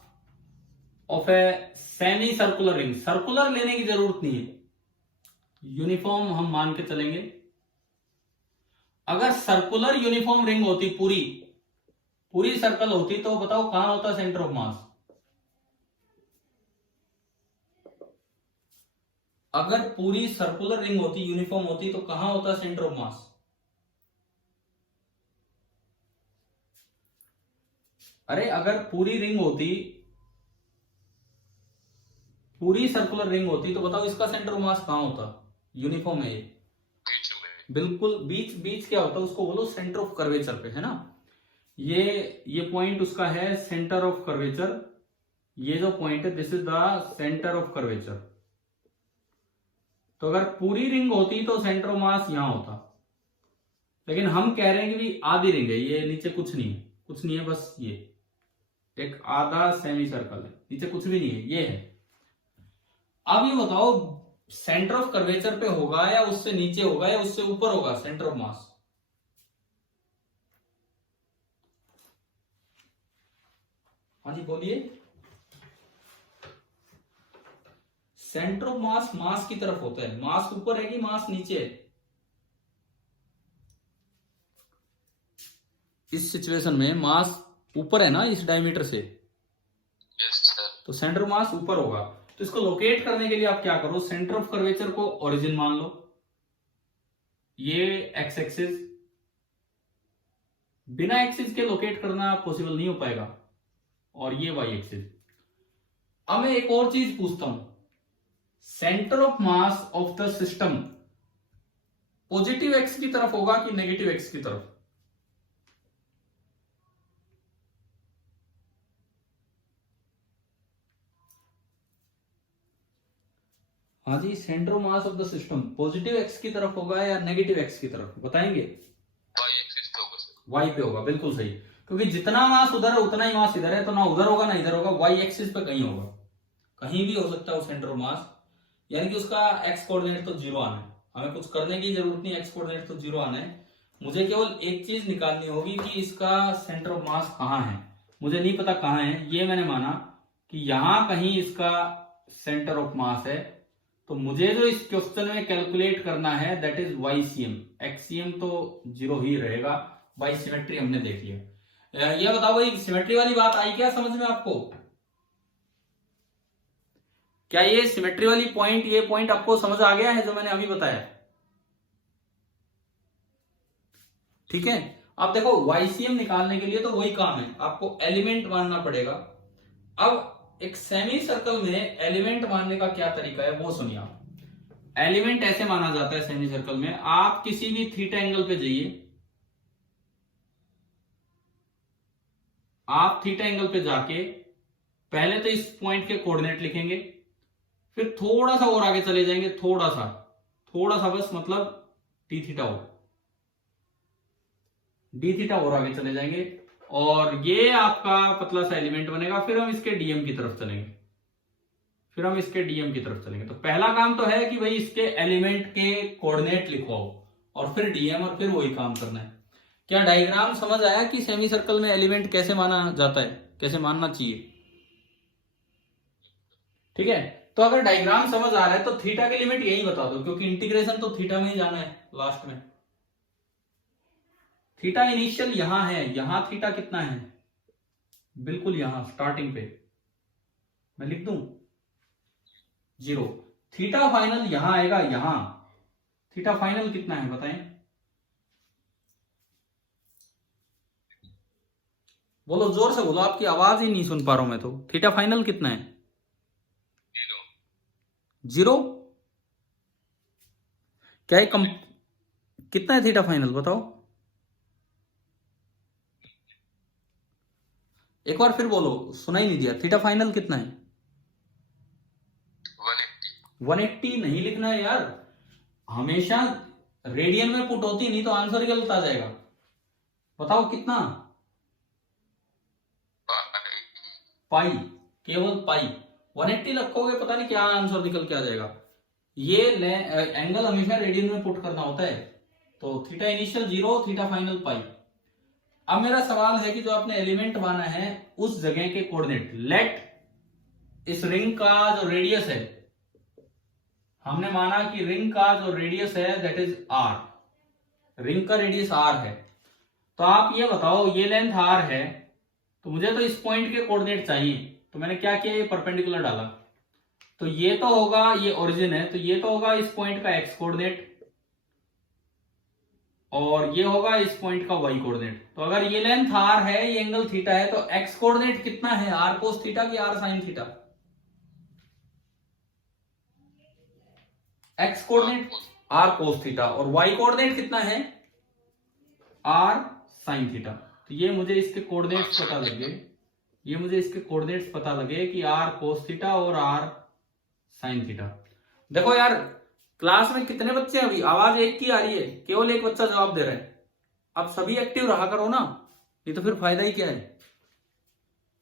of a semi circular ring. Circular लेने की जरूरत नहीं है, यूनिफॉर्म हम मान के चलेंगे। अगर सर्कुलर यूनिफॉर्म रिंग होती, पूरी पूरी सर्कल होती, तो बताओ कहां होता सेंटर ऑफ मास? अगर पूरी सर्कुलर रिंग होती, यूनिफॉर्म होती, तो कहां होता सेंटर ऑफ मास? अरे अगर पूरी रिंग होती, पूरी सर्कुलर रिंग होती, तो बताओ इसका सेंटर ऑफ मास कहां होता? यूनिफॉर्म है ये, बीच में। बिल्कुल बीच। बीच क्या होता है उसको बोलो? सेंटर ऑफ कर्वेचर पे, है ना। ये पॉइंट उसका है सेंटर ऑफ कर्वेचर। ये जो पॉइंट है this is the centre of curvature. तो अगर पूरी रिंग होती तो सेंटर ऑफ मास यहां होता, लेकिन हम कह रहे हैं कि भी आधी रिंग है, ये नीचे कुछ नहीं है, कुछ नहीं है, बस ये एक आधा सेमी सर्कल है, नीचे कुछ भी नहीं है, ये है। अब ये बताओ सेंटर ऑफ कर्वेचर पे होगा या उससे नीचे होगा या उससे ऊपर होगा सेंटर ऑफ मास? हाँ जी बोलिए। सेंटर ऑफ मास मास की तरफ होता है। मास ऊपर है कि मास नीचे है? इस सिचुएशन में मास ऊपर है ना, इस डायमीटर से, यस सर। तो सेंटर ऑफ मास ऊपर होगा। तो इसको लोकेट करने के लिए आप क्या करो, सेंटर ऑफ कर्वेचर को ओरिजिन मान लो, ये एक्स एक्सिस, बिना एक्सिस के लोकेट करना पॉसिबल नहीं हो पाएगा, और ये वाई एक्सिस। अब मैं एक और चीज पूछता हूं, centre of mass of the system positive x की तरफ होगा कि नेगेटिव एक्स की तरफ? हाँ जी, centre of mass of the system positive x की तरफ होगा या नेगेटिव एक्स की तरफ, बताएंगे? वाई एक्सिस पे होगा सर। वाई पे होगा, बिल्कुल सही, क्योंकि जितना मास उधर है उतना ही मास इधर है, तो ना उधर होगा ना इधर होगा, वाई एक्सिस पे कहीं होगा, कहीं भी हो सकता है वो सेंटर ऑफ मास, यानी कि उसका एक्स कोऑर्डिनेट तो जीरो आना है, हमें कुछ करने की जरूरत नहीं, एक्स कोऑर्डिनेट तो जीरो आना है। मुझे केवल एक चीज निकालनी होगी कि इसका सेंटर ऑफ मास कहाँ है, मुझे नहीं पता कहाँ है, ये मैंने माना कि यहां कहीं इसका सेंटर ऑफ मास है, तो मुझे जो इस क्वेश्चन में कैलकुलेट करना है that is y c m, XCM तो जीरो ही रहेगा, वाई सिमेट्री हमने देख लिया। ये बताओ भाई, सिमेट्री वाली बात आई क्या समझ में आपको? क्या ये सिमेट्री वाली पॉइंट, ये पॉइंट आपको समझ आ गया है जो मैंने अभी बताया? ठीक है, अब देखो YCM निकालने के लिए तो वही काम है, आपको एलिमेंट मानना पड़ेगा। अब एक सेमी सर्कल में एलिमेंट मानने का क्या तरीका है वो सुनिए आप। एलिमेंट ऐसे माना जाता है सेमी सर्कल में, आप किसी भी थीटा एंगल पे जाइए, आप थीटा एंगल पे जाके पहले तो इस पॉइंट के कोऑर्डिनेट लिखेंगे, फिर थोड़ा सा और आगे चले जाएंगे, थोड़ा सा बस, मतलब डी थीटा और आगे चले जाएंगे, और ये आपका पतला सा एलिमेंट बनेगा। फिर हम इसके डीएम की तरफ चलेंगे, तो पहला काम तो है कि भाई इसके एलिमेंट के कोऑर्डिनेट लिखवाओ, और फिर डीएम, और फिर वही काम करना है। क्या डायग्राम समझ आया कि सेमी सर्कल में एलिमेंट कैसे माना जाता है, कैसे मानना चाहिए? ठीक है, तो अगर डायग्राम समझ आ रहा है तो थीटा की लिमिट यही बता दो, क्योंकि इंटीग्रेशन तो थीटा में ही जाना है लास्ट में। थीटा इनिशियल यहां है, यहां थीटा कितना है, बिल्कुल यहां स्टार्टिंग पे मैं लिख दूं 0। थीटा फाइनल यहां आएगा, यहां थीटा फाइनल कितना है बताएं? बोलो, जोर से बोलो, आपकी आवाज ही नहीं सुन पा रहा हूं मैं तो। थीटा फाइनल कितना है? 0। क्या है कितना है थीटा फाइनल बताओ? एक बार फिर बोलो, सुना ही नहीं दिया। थीटा फाइनल कितना है? 180 नहीं लिखना है यार, हमेशा रेडियन में पुट होती, नहीं तो आंसर ही गलत आ जाएगा। बताओ कितना? पाई, केवल पाई। 180 रखोगे पता नहीं क्या आंसर निकल के आ जाएगा। ये एंगल हमेशा रेडियन में पुट करना होता है। तो थीटा इनिशियल 0, थीटा फाइनल पाई। अब मेरा सवाल है कि जो आपने एलिमेंट माना है उस जगह के कोऑर्डिनेट, लेट इस रिंग का जो रेडियस है, हमने माना कि रिंग का जो रेडियस है दैट इज r, रिंग का रेडियस r है। तो आप ये बताओ, ये लेंथ r है, तो मुझे तो इस पॉइंट के कोऑर्डिनेट चाहिए, तो मैंने क्या किया, ये परपेंडिकुलर डाला, तो ये तो होगा, ये ओरिजिन है, तो ये तो होगा इस पॉइंट का x कोऑर्डिनेट, और ये होगा इस पॉइंट का y कोऑर्डिनेट। तो अगर ये लेंथ r है, ये एंगल थीटा है, तो x कोऑर्डिनेट कितना है, r कोस थीटा की r sine theta? x coordinate r कोस थीटा, और y कोऑर्डिनेट कितना है, r साइन थीटा। तो ये मुझे इसके कोऑर्डिनेट्स पता लगे, कि r कोस थीटा और r साइन थीटा। देखो यार, क्लास में कितने बच्चे हैं? अभी आवाज एक की आ रही है, केवल एक बच्चा जवाब दे रहा है। अब सभी एक्टिव रहा करो ना, नहीं तो फिर फायदा ही क्या है।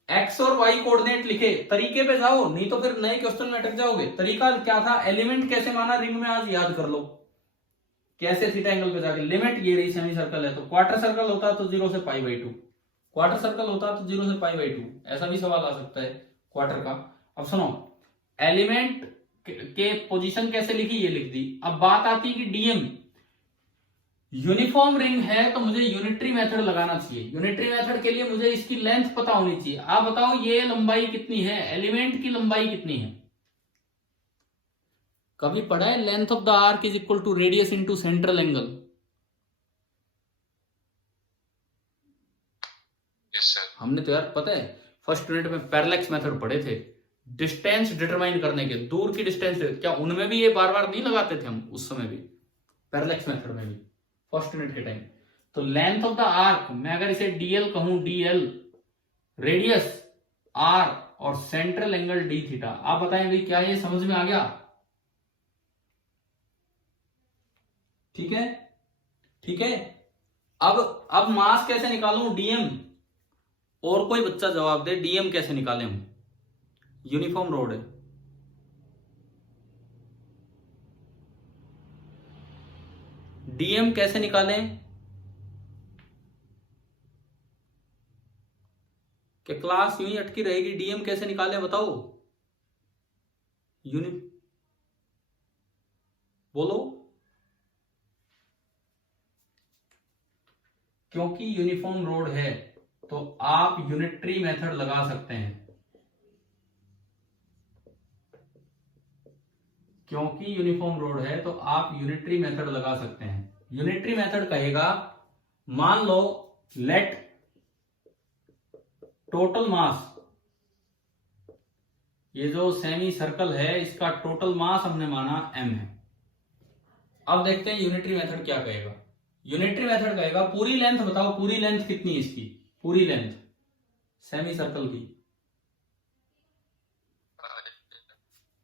एक्स और वाई कोऑर्डिनेट लिखे, तरीके पे जाओ, नहीं तो फिर नए क्वेश्चन में अटक जाओगे। तरीका क्या था, एलिमेंट कैसे माना रिंग में, आज याद कर लो कैसे। थीटा एंगल पे जाके लिमिट, ये रही सेमी सर्कल है, तो क्वार्टर सर्कल होता तो 0 से π/2, क्वार्टर सर्कल होता तो 0 से π/2, ऐसा भी सवाल आ सकता है क्वार्टर का। अब सुनो, एलिमेंट के पोजीशन कैसे लिखी, ये लिख दी। अब बात आती है कि डीएम, यूनिफॉर्म रिंग है तो मुझे यूनिटरी मेथड लगाना चाहिए। यूनिटरी मेथड के लिए मुझे इसकी लेंथ पता होनी चाहिए। आप बताओ ये लंबाई कितनी है, एलिमेंट की लंबाई कितनी है? कभी पढ़ा है length of the arc is equal to radius into central angle? हमने तो यार पता है फर्स्ट यूनिट में पैरेलैक्स मेथड पढ़े थे, डिस्टेंस डिटरमाइन करने के, दूर की डिस्टेंस, क्या उनमें भी ये बार बार नहीं लगाते थे हम उस समय भी, पैरेलैक्स मेथड में भी फर्स्ट यूनिट के टाइम। तो लेंथ ऑफ द आर्क, मैं अगर इसे डीएल कहूं, डीएल, रेडियस आर और सेंट्रल एंगल डी थीटा, आप बताएं भाई क्या ये समझ में आ गया? ठीक है, ठीक है। अब मास कैसे निकालूं, डीएम, और कोई बच्चा जवाब दे डीएम कैसे निकालें हम? यूनिफॉर्म रोड है, डीएम कैसे निकालें? क्या क्लास यूं ही अटकी रहेगी? डीएम कैसे निकालें बताओ, बोलो। क्योंकि यूनिफॉर्म रोड है तो आप यूनिटरी मेथड लगा सकते हैं, क्योंकि यूनिफॉर्म रोड है तो आप यूनिटरी मेथड लगा सकते हैं। यूनिटरी मेथड कहेगा, मान लो लेट टोटल मास, ये जो सेमी सर्कल है इसका टोटल मास हमने माना m है। अब देखते हैं यूनिटरी मेथड क्या कहेगा। यूनिटरी मेथड कहेगा पूरी लेंथ बताओ, पूरी लेंथ कितनी है इसकी, पूरी लेंथ सेमी सर्कल की,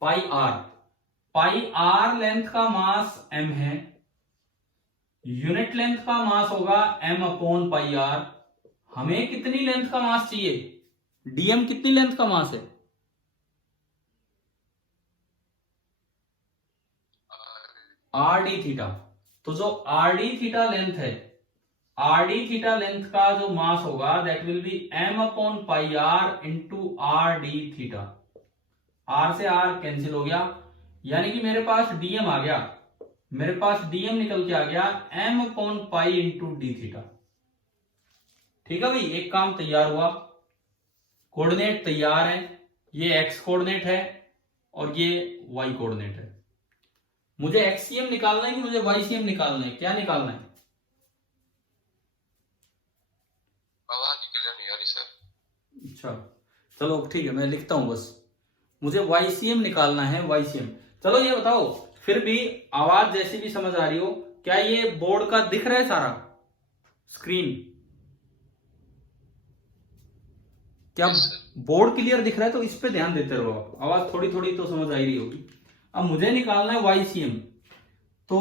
पाई आर। पाई आर लेंथ का मास m है, यूनिट लेंथ का मास होगा m अपॉन पाई आर। हमें कितनी लेंथ का मास चाहिए, डीएम कितनी लेंथ का मास है? R D theta. तो जो आर डी थीटा लेंथ है, आर डी थीटा लेंथ का जो मास होगा that will be m upon pi R into R D theta. R से आर कैंसिल हो गया, यानी कि मेरे पास डीएम आ गया, मेरे पास डीएम निकल के आ गया m अपॉन पाई इंटू डी थीटा। ठीक है भाई, एक काम तैयार हुआ, कोऑर्डिनेट तैयार है, ये एक्स कोऑर्डिनेट है और ये वाई कोऑर्डिनेट है। मुझे एक्ससीएम निकालना है कि मुझे वाईसीएम निकालना है, क्या निकालना है? आवाज क्लियर नहीं आ रही सर। अच्छा चलो ठीक है, मैं लिखता हूं बस, मुझे वाईसीएम निकालना है, वाईसीएम। चलो ये बताओ, फिर भी आवाज जैसी भी समझ आ रही हो, क्या ये बोर्ड का दिख रहा है सारा स्क्रीन? क्या बोर्ड क्लियर दिख रहा है? तो इस पे ध्यान देते रहो आप, आवाज थोड़ी थोड़ी तो समझ आ ही रही होगी। अब मुझे निकालना है वाईसीएम, तो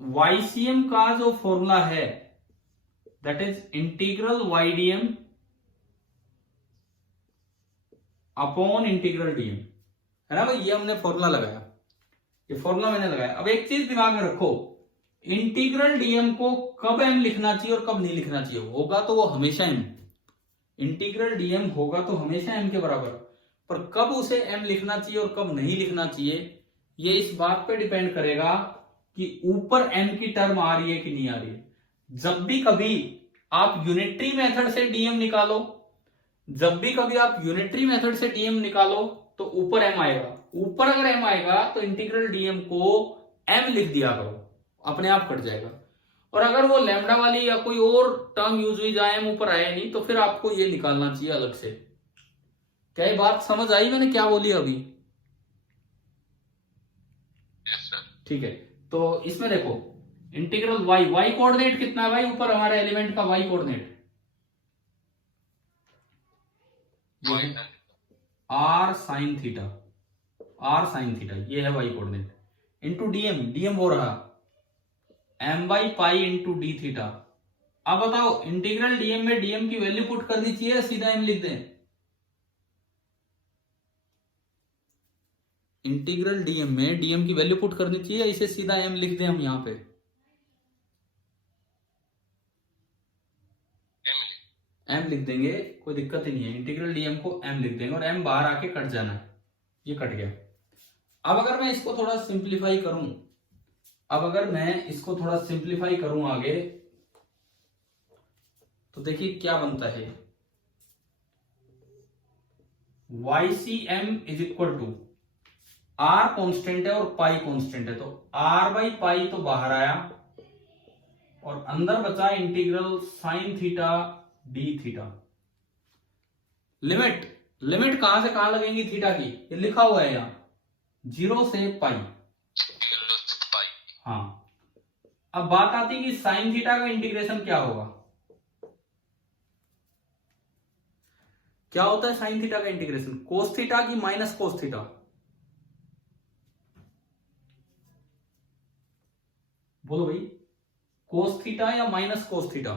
वाईसीएम का जो फॉर्मूला है that is integral y dm upon integral dm, है ना भाई? ये हमने फॉर्मूला लगाया, ये फॉर्मूला मैंने लगाया। अब एक चीज दिमाग में रखो, इंटीग्रल डीएम को कब एम लिखना चाहिए और कब नहीं लिखना चाहिए? होगा तो वो हमेशा एम, इंटीग्रल डीएम होगा तो हमेशा एम के बराबर, पर कब उसे एम लिखना चाहिए और कब नहीं लिखना चाहिए ये इस बात पे डिपेंड करेगा कि ऊपर एम की टर्म आ रही है कि नहीं आ रही है। जब भी कभी आप यूनिटरी मेथड से डीएम निकालो, जब भी कभी आप यूनिटरी मेथड से डीएम निकालो तो ऊपर एम आएगा, ऊपर अगर एम आएगा तो इंटीग्रल डीएम को एम लिख दिया करो, अपने आप कट जाएगा। और अगर वो लैम्डा वाली या कोई और टर्म यूज हुई जाए, एम ऊपर आया नहीं, तो फिर आपको ये निकालना चाहिए अलग से। क्या ये बात समझ आई मैंने क्या बोली अभी? ठीक है, तो इसमें देखो इंटीग्रल वाई, वाई कोऑर्डिनेट कितना है भाई ऊपर हमारे एलिमेंट का? Y coordinate R sine theta, R sine theta ये है Y coordinate, into DM, DM हो रहा M by pi into D theta. अब बताओ इंटीग्रल डीएम में डीएम की वैल्यू पुट करनी चाहिए या सीधा एम लिख दें? इंटीग्रल डीएम में डीएम की वैल्यू पुट करनी चाहिए या इसे सीधा एम लिख दें हम यहां पे? एम लिख देंगे, कोई दिक्कत ही नहीं है, इंटीग्रल डीएम को एम लिख देंगे और एम बाहर आके कट जाना है, ये कट गया। अब अगर मैं इसको थोड़ा सिंप्लीफाई करूं, अब अगर मैं इसको थोड़ा सिंप्लीफाई करूं आगे, तो देखिए क्या बनता है, YCM is equal to R constant है और पाई कॉन्स्टेंट है, तो आर बाई पाई तो बाहर आया और अंदर बचा integral sine theta D theta. Limit limit कहां से कहां लगेंगी थीटा की, ये लिखा हुआ है यहां 0 से पाई। 0 से पाई। हाँ, अब बात आती है कि साइन थीटा का इंटीग्रेशन क्या होगा। क्या होता है साइन थीटा का इंटीग्रेशन, कोस थीटा की माइनस कोस थीटा? बोलो भाई, कोस थीटा या minus cos theta?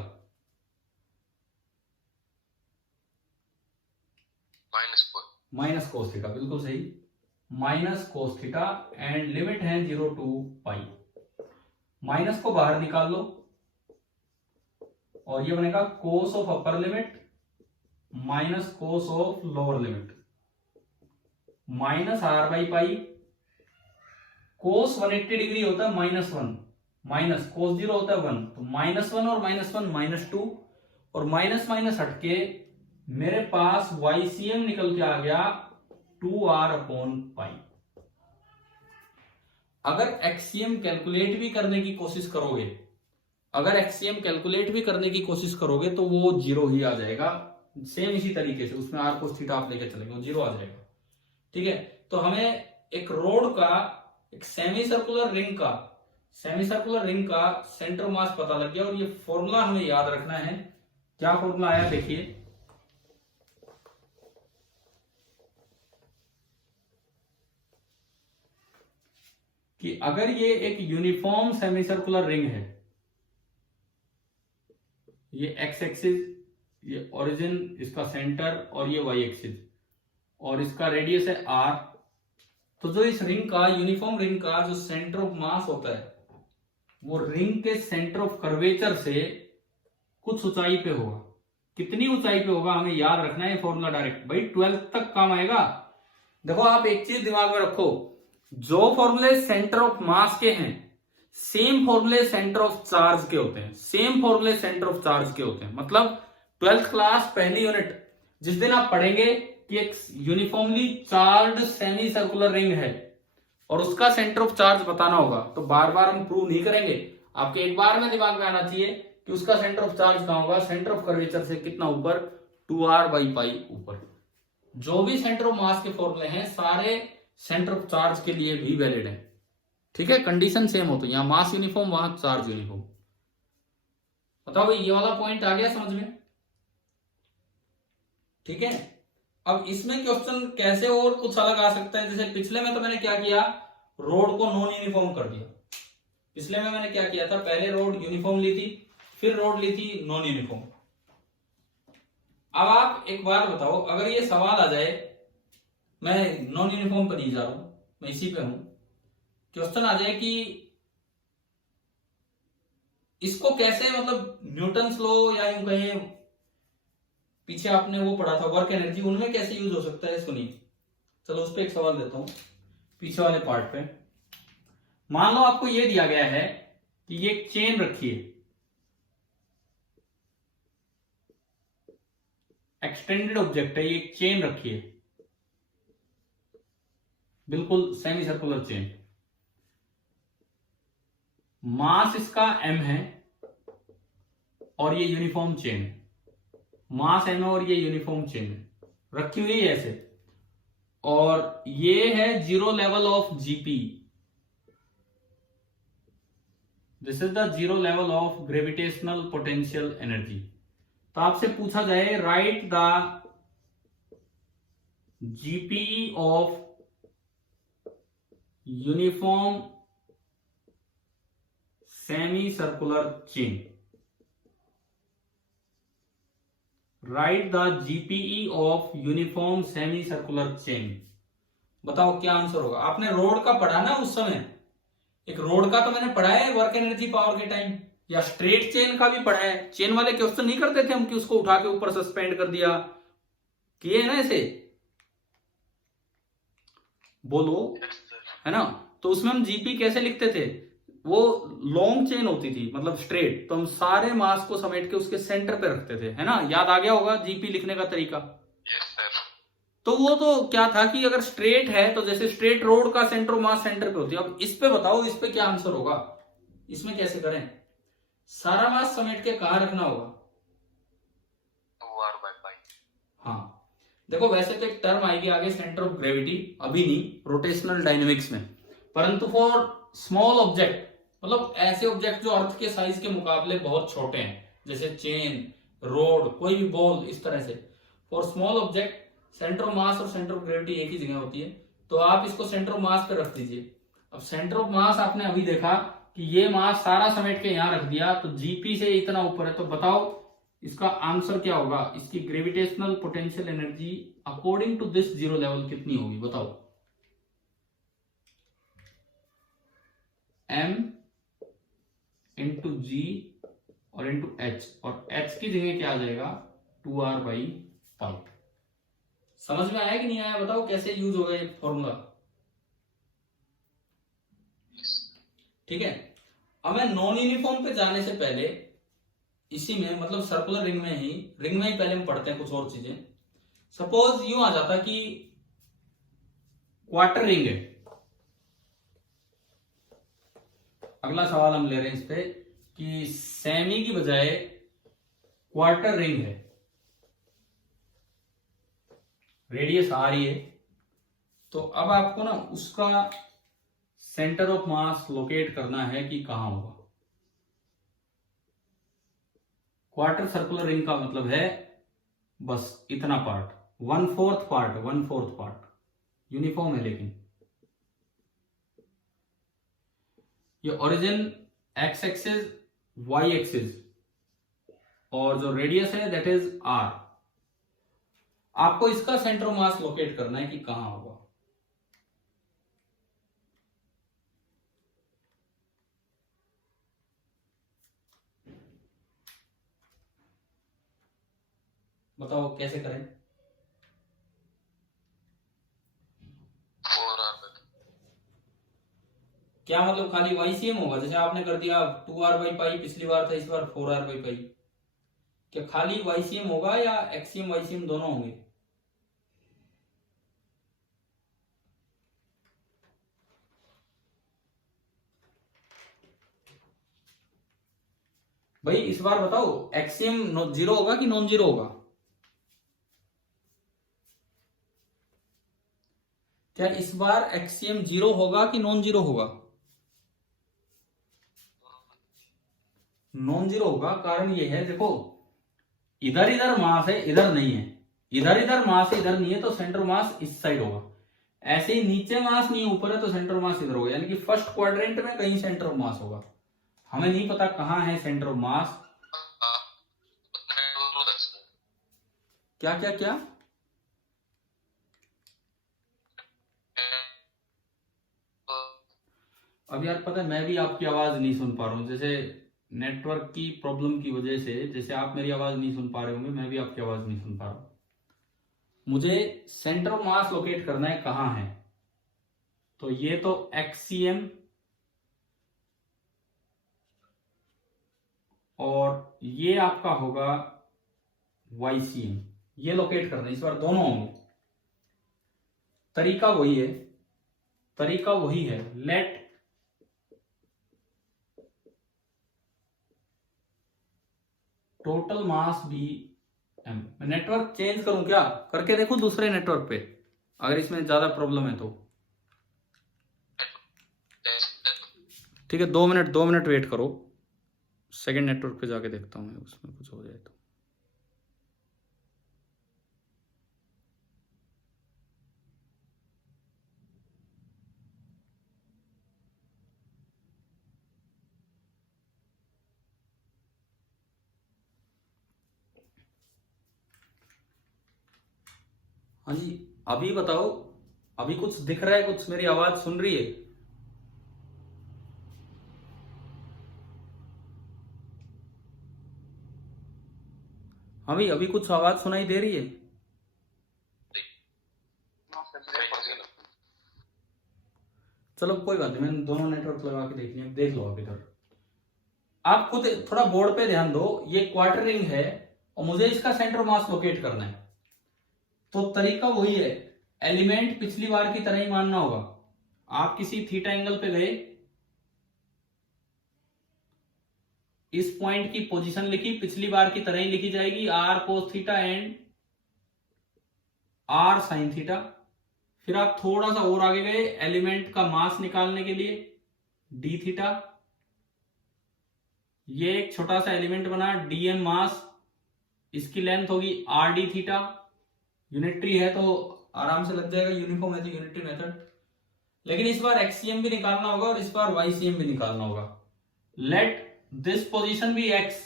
Minus cos theta, बिल्कुल सही, minus cos theta. And limit है 0 टू पाई। माइनस को बाहर निकाल लो और ये बनेगा cos of upper limit minus cos of lower limit minus R by pi. Cos 180 degree होता है -1, माइनस कोस 0 होता है 1, तो -1 और -1 -2, और माइनस माइनस हटके मेरे पास YCM निकल के आ गया 2r/पाई। अगर XCM कैलकुलेट भी करने की कोशिश करोगे, तो वो 0 ही आ जाएगा। सेम इसी तरीके से उसमें r cos थीटा आप लेकर चलेंगे, वो 0 आ जाएगा। ठीक है, तो हमें एक रोड का, एक सेमी सर्कुलर रिंग का सेंटर मास पता लग गया, और ये फॉर्मूला हमें याद रखना है। क्या फॉर्मूला आया देखिए, कि अगर ये एक यूनिफॉर्म सेमी सर्कुलर रिंग है, ये एक्स एक्सिस, ये ओरिजिन, इसका सेंटर, और ये वाई एक्सिस, और इसका रेडियस है r, तो जो इस रिंग का, यूनिफॉर्म रिंग का जो सेंटर ऑफ मास होता है, वो रिंग के सेंटर ऑफ कर्वेचर से कुछ ऊंचाई पे होगा। कितनी ऊंचाई पे होगा हमें याद रखना है, फॉर्मूला डायरेक्ट भाई 12th तक काम आएगा। देखो आप एक चीज दिमाग में रखो, जो फॉर्मूले सेंटर ऑफ मास के हैं, सेम फॉर्मूले सेंटर ऑफ चार्ज के होते हैं। मतलब 12th क्लास पहली यूनिट जिस दिन आप पढ़ेंगे कि एक uniformly charge semi circular ring है और उसका सेंटर ऑफ चार्ज बताना होगा, तो बार बार हम प्रूव नहीं करेंगे, आपके एक बार में दिमाग में आना चाहिए कि उसका सेंटर ऑफ चार्ज कहां होगा, सेंटर ऑफ कर्वेचर से कितना ऊपर, 2r/पाई ऊपर। जो भी सेंटर ऑफ मास के फॉर्मूले हैं सारे सेंटर ऑफ चार्ज के लिए भी वैलिड है। ठीक है, कंडीशन सेम होती है, यहां मास यूनिफॉर्म, वहां चार्ज यूनिफॉर्म। बताओ भाई, ये वाला पॉइंट आ गया समझ में? ठीक है, अब इसमें क्वेश्चन कैसे और कुछ अलग आ सकता है। जैसे पिछले में तो मैंने क्या किया, रोड को नॉन यूनिफॉर्म कर दिया। पिछले में मैंने क्या किया था, पहले रोड यूनिफॉर्म ली थी, फिर रोड ली थी नॉन यूनिफॉर्म। अब आप एक बार बताओ, अगर ये सवाल आ जाए, मैं नॉन यूनिफॉर्म पर नहीं जा रहा हूं, मैं इसी पे हूं, क्वेश्चन आ जाए कि इसको कैसे, मतलब न्यूटन्स लॉ या यूं कहें, पीछे आपने वो पढ़ा था वर्क एनर्जी, उनमें कैसे यूज हो सकता है, सुनिए। चलो उस पर एक सवाल देता हूं, पीछे वाले पार्ट पे। मान लो आपको ये दिया गया है कि ये एक चेन रखी है, एक्सटेंडेड ऑब्जेक्ट है, ये एक चेन रखी है, बिल्कुल सेमी सर्कुलर चेन, मास इसका m है और ये यूनिफॉर्म चेन है, मास m है और ये यूनिफॉर्म चेन है, रखी हुई है ऐसे, और ये है 0 level of GP, this is the 0 level of gravitational potential energy. तो आपसे पूछा जाए, right the GPE of uniform semi circular chain, right the GPE of uniform semi circular chain. बताओ क्या आंसर होगा। आपने रोड का पढ़ा ना उस समय, एक रोड का तो मैंने पढ़ा है वर्क एनर्जी पावर के टाइम, या स्ट्रेट चेन का भी पढ़ा है। चेन वाले क्वेश्चन नहीं करते थे हम कि उसको उठा के ऊपर सस्पेंड कर दिया, किए ना ऐसे, बोलो, है ना। तो उसमें हम जीपी कैसे लिखते थे, वो लॉन्ग चेन होती थी, मतलब स्ट्रेट, तो हम सारे मास को समेट के उसके सेंटर पे रखते थे, है ना। याद आ गया होगा जीपी लिखने का तरीका। तो वो तो क्या था कि अगर स्ट्रेट है तो जैसे स्ट्रेट रोड का सेंटर मास सेंटर पे होती है। अब इस पे बताओ, इस पे क्या आंसर होगा, इसमें कैसे करें, सारा मास समेट के कहां रखना होगा, 2r/पाई। हाँ, देखो वैसे तो एक टर्म आएगी आगे सेंटर ऑफ ग्रेविटी, अभी नहीं, रोटेशनल डायनेमिक्स में, परंतु फॉर स्मॉल ऑब्जेक्ट, मतलब ऐसे ऑब्जेक्ट जो अर्थ के साइज के मुकाबले बहुत छोटे हैं, जैसे चेन, रोड, कोई भी बॉल, इस तरह से, for small object centre of मास और सेंटर ऑफ ग्रेविटी एक ही जगह होती है, तो आप इसको सेंटर ऑफ मास पे रख दीजिए। अब सेंटर ऑफ मास आपने अभी देखा कि ये मास सारा समेट के यहां रख दिया, तो जीपी से इतना ऊपर है, तो बताओ इसका आंसर क्या होगा, इसकी gravitational potential energy according to this zero level कितनी होगी बताओ। m इंटू जी और इंटू एच, और h की जगह क्या आ जाएगा 2r/पाई। समझ में आया कि नहीं आया, बताओ कैसे यूज होगा ये फॉर्मूला। ठीक है, अब मैं नॉन यूनिफॉर्म पे जाने से पहले इसी में, मतलब सर्कुलर रिंग में ही पहले हम पढ़ते हैं कुछ और चीजें। सपोज यूं आ जाता कि क्वार्टर रिंग है, अगला सवाल हम ले रहे हैं इस पे कि सेमी की बजाय क्वार्टर रिंग है, रेडियस आ रही है, तो अब आपको ना उसका सेंटर ऑफ मास लोकेट करना है कि कहां होगा। क्वार्टर सर्कुलर रिंग का मतलब है बस इतना पार्ट, 1/4 पार्ट यूनिफॉर्म है, लेकिन ये origin X axis, Y axis, और जो रेडियस है दैट इज आर। आपको इसका सेंटर ऑफ मास लोकेट करना है कि कहां होगा। बताओ कैसे करें। 4r/पाई। क्या मतलब खाली YCM होगा, जैसे आपने कर दिया 2r/पाई पिछली बार था, इस बार 4r/पाई, क्या खाली YCM होगा या XCM YCM दोनों होंगे। भाई इस बार बताओ XCM जीरो होगा कि नॉन जीरो होगा। क्या इस बार XCM जीरो होगा कि नॉन जीरो होगा। नॉन जीरो होगा, कारण ये है देखो, इधर इधर मास है, इधर नहीं है, इधर इधर मास है, इधर नहीं है, तो सेंटर मास इस साइड होगा। ऐसे ही नीचे मास नहीं है, ऊपर है, तो सेंटर मास इधर होगा, यानी कि फर्स्ट क्वाड्रेंट में कहीं सेंटर ऑफ मास होगा। हमें नहीं पता कहां है सेंटर ऑफ मास। क्या क्या क्या, अब यार पता है मैं भी आपकी आवाज नहीं सुन पा रहा हूँ, जैसे नेटवर्क की प्रॉब्लम की वजह से, जैसे आप मेरी आवाज नहीं सुन पा रहे होंगे, मैं भी आपकी आवाज नहीं सुन पा रहा हूँ। मुझे सेंटर ऑफ मास लोकेट करना है कहां है, तो ये तो XCM और ये आपका होगा YCM, ये लोकेट करना है, इस बार दोनों होंगे। तरीका वही है, let total mass be m। मैं नेटवर्क चेंज करूं क्या, करके देखो दूसरे नेटवर्क पे, अगर इसमें ज्यादा प्रॉब्लम है तो। ठीक है, 2 मिनट वेट करो, सेकंड नेटवर्क पे जाके देखता हूं मैं, उसमें कुछ हो जाए तो। हाँ जी, अभी बताओ, अभी कुछ दिख रहा है, कुछ मेरी आवाज सुन रही है। अभी कुछ आवाज सुनाई दे रही है। चलो कोई बात नहीं, मैंने दोनों नेटवर्क लगा के देख लिया, देख लो आप इधर। आप खुद थोड़ा बोर्ड पे ध्यान दो, ये क्वार्टर रिंग है और मुझे इसका सेंटर मास लोकेट करना है, तो तरीका वही है, एलिमेंट पिछली बार की तरह ही मानना होगा। आप किसी थीटा एंगल पे गए, इस पॉइंट की पोजीशन लिखी, पिछली बार की तरह ही लिखी जाएगी, r cos theta and r sin theta. फिर आप थोड़ा सा और आगे गए, एलिमेंट का मास निकालने के लिए d थीटा। ये एक छोटा सा एलिमेंट बना dm मास, इसकी लेंथ होगी r d थीटा। यूनिटरी है तो आराम से लग जाएगा, यूनिफॉर्म है तो यूनिटरी मेथड। लेकिन इस बार एक्सीएम भी निकालना होगा और इस बार वाईसीएम भी निकालना होगा। Let this position be x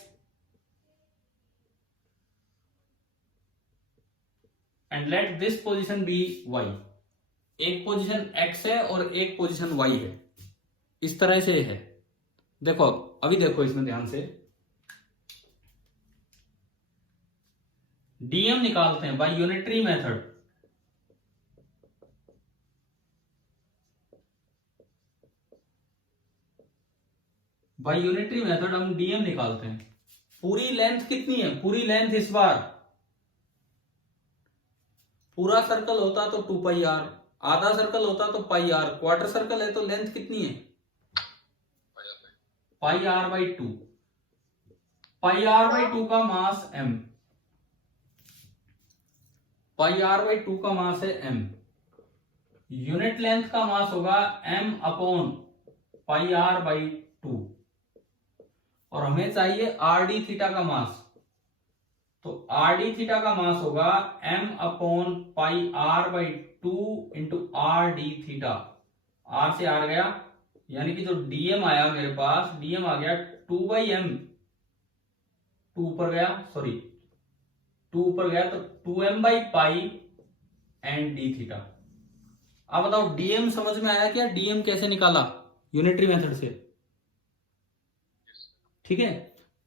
and let this position be y। एक पोजीशन x है और एक पोजीशन y है, इस तरह से है। देखो अभी देखो इसमें ध्यान से, डीएम निकालते हैं by unitary method. By unitary method हम डीएम निकालते हैं। पूरी लेंथ कितनी है? पूरी लेंथ इस बार, पूरा सर्कल होता तो 2 पाई आर, आधा सर्कल होता तो पाई आर, क्वार्टर सर्कल है तो लेंथ कितनी है? Pi are by 2। Pi are by 2 का mass m, pi are by 2 का मास है m। यूनिट लेंथ का मास होगा m upon pi are by 2। और हमें चाहिए आर डी थीटा का मास, तो आर डी थीटा का मास होगा m upon pi are by 2 into R D theta. R से आर गया, यानी कि जो डीएम आया मेरे पास, डीएम आ गया 2 बाई एम, 2 ऊपर गया, सॉरी 2 ऊपर गया तो 2m by pi and D theta. अब बताओ डीएम समझ में आया क्या? डीएम कैसे निकाला? यूनिटरी मेथड से, ठीक है।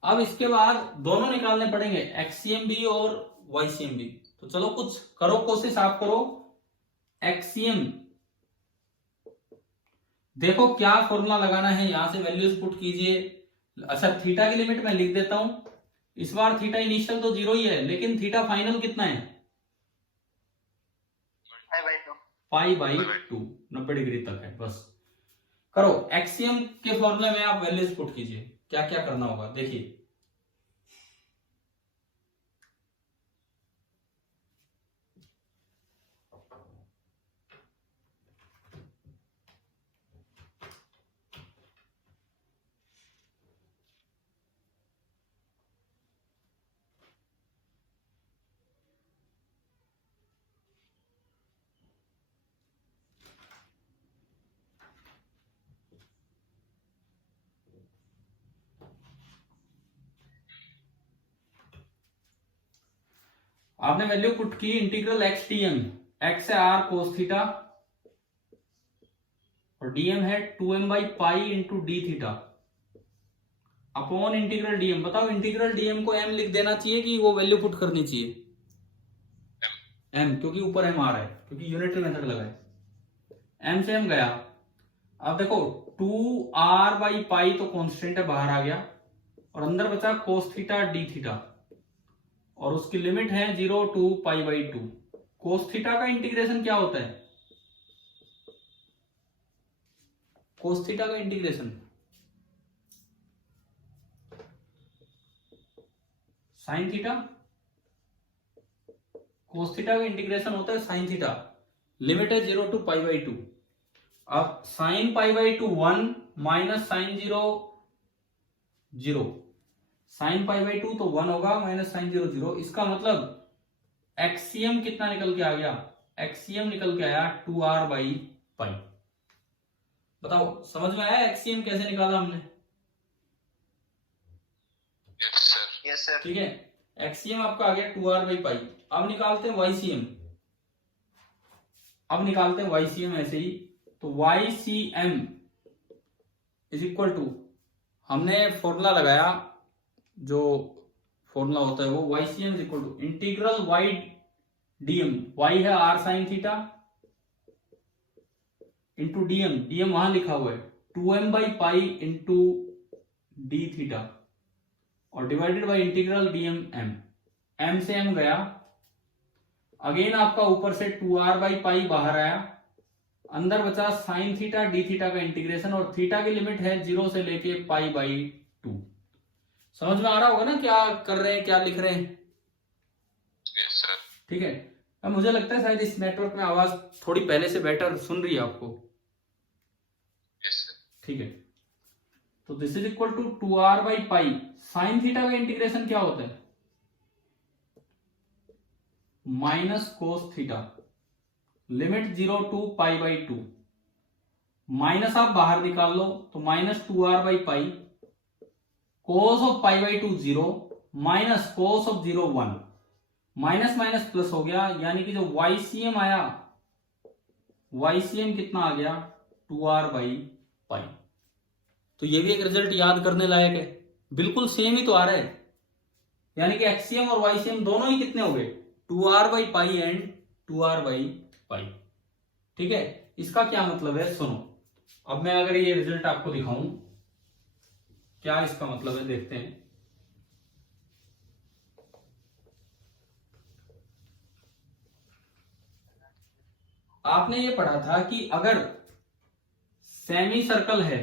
अब इसके बाद दोनों निकालने पड़ेंगे, एक्सीएम भी और वाईसीएम भी। तो चलो कुछ करो, कोशिश आप करो। एक्सीएम देखो क्या फॉर्मूला लगाना है, यहां से वैल्यूज पुट कीजिए। अच्छा थीटा की लिमिट मैं लिख देता हूं। इस बार थीटा इनिशियल तो 0 ही है, लेकिन थीटा फाइनल कितना है? पाई बाई 2, 90 डिग्री तक है। बस करो, एक्सीएम के फॉर्मूले में आप वैल्यूज पुट कीजिए। क्या क्या करना होगा देखिए। आपने वैल्यू पुट की integral X D M, X है आर कोस थीटा और डीएम है 2m by pi into D theta upon integral DM. बताओ इंटीग्रल डीएम को m लिख देना चाहिए कि वो वैल्यू पुट करनी चाहिए? m, क्योंकि ऊपर m आ रहा है, क्योंकि यूनिटरी मेथड लगा है। m से m गया। अब देखो 2r बाई पाई तो कांस्टेंट है, बाहर आ गया, और अंदर बचा कोस थीटा डी थीटा, और उसकी लिमिट है 0 to pi by 2। Cos theta का इंटीग्रेशन क्या होता है? कोस थीटा का integration sine theta, cos theta का इंटीग्रेशन होता है साइन थीटा। लिमिट है 0 टू पाई बाई 2। अब sine pi by 2 1 minus sine 0 0, sine pi by 2 तो 1 होगा, माइनस साइन 0 0। इसका मतलब एक्सीएम कितना निकल के आ गया? एक्सीएम निकल के आया 2r बाई पाई। बताओ समझ में आया एक्सीएम कैसे निकाला हमने? Yes sir. ठीक है, एक्सीएम आपका आ गया 2r बाई पाई। अब निकालते हैं वाईसीएम। अब निकालते हैं वाईसीएम ऐसे ही। तो वाईसीएम इज इक्वल टू, हमने फॉर्मूला लगाया, जो फॉर्मूला होता है वो YCM is equal to integral Y DM. Y है are sine theta into DM, dm वहां लिखा हुआ है 2m by pi into D theta, और divided by integral dm m. M से एम गया, अगेन आपका ऊपर से 2r बाई पाई बाहर आया, अंदर बचा साइन थीटा डी थीटा का इंटीग्रेशन, और थीटा की लिमिट है 0 से लेके पाई बाई 2। समझ में आ रहा होगा ना क्या कर रहे हैं, क्या लिख रहे हैं? Yes sir. ठीक है, अब मुझे लगता है शायद इस नेटवर्क में आवाज थोड़ी पहले से बेटर सुन रही है आपको। Yes sir. ठीक है, तो दिस इज इक्वल टू 2r/पाई। साइन थीटा का इंटीग्रेशन क्या होता है? Minus cos theta. Limit 0 to π/2। Minus आप बाहर निकाल लो तो -2r/पाई। Cos of π/2 0 minus cos of 0 1। Minus minus plus हो गया, यानी कि जो YCM आया, YCM कितना आ गया? 2r/पाई। तो ये भी एक रिजल्ट याद करने लायक है, बिल्कुल सेम ही तो आ रहा है, यानी कि XCM और YCM दोनों ही कितने हो गए? 2r/पाई एंड 2r/पाई। ठीक है, इसका क्या मतलब है सुनो। अब मैं अगर ये रिजल्ट आपको दिखाऊं, क्या इसका मतलब है देखते हैं। आपने ये पढ़ा था कि अगर सेमी सर्कल है,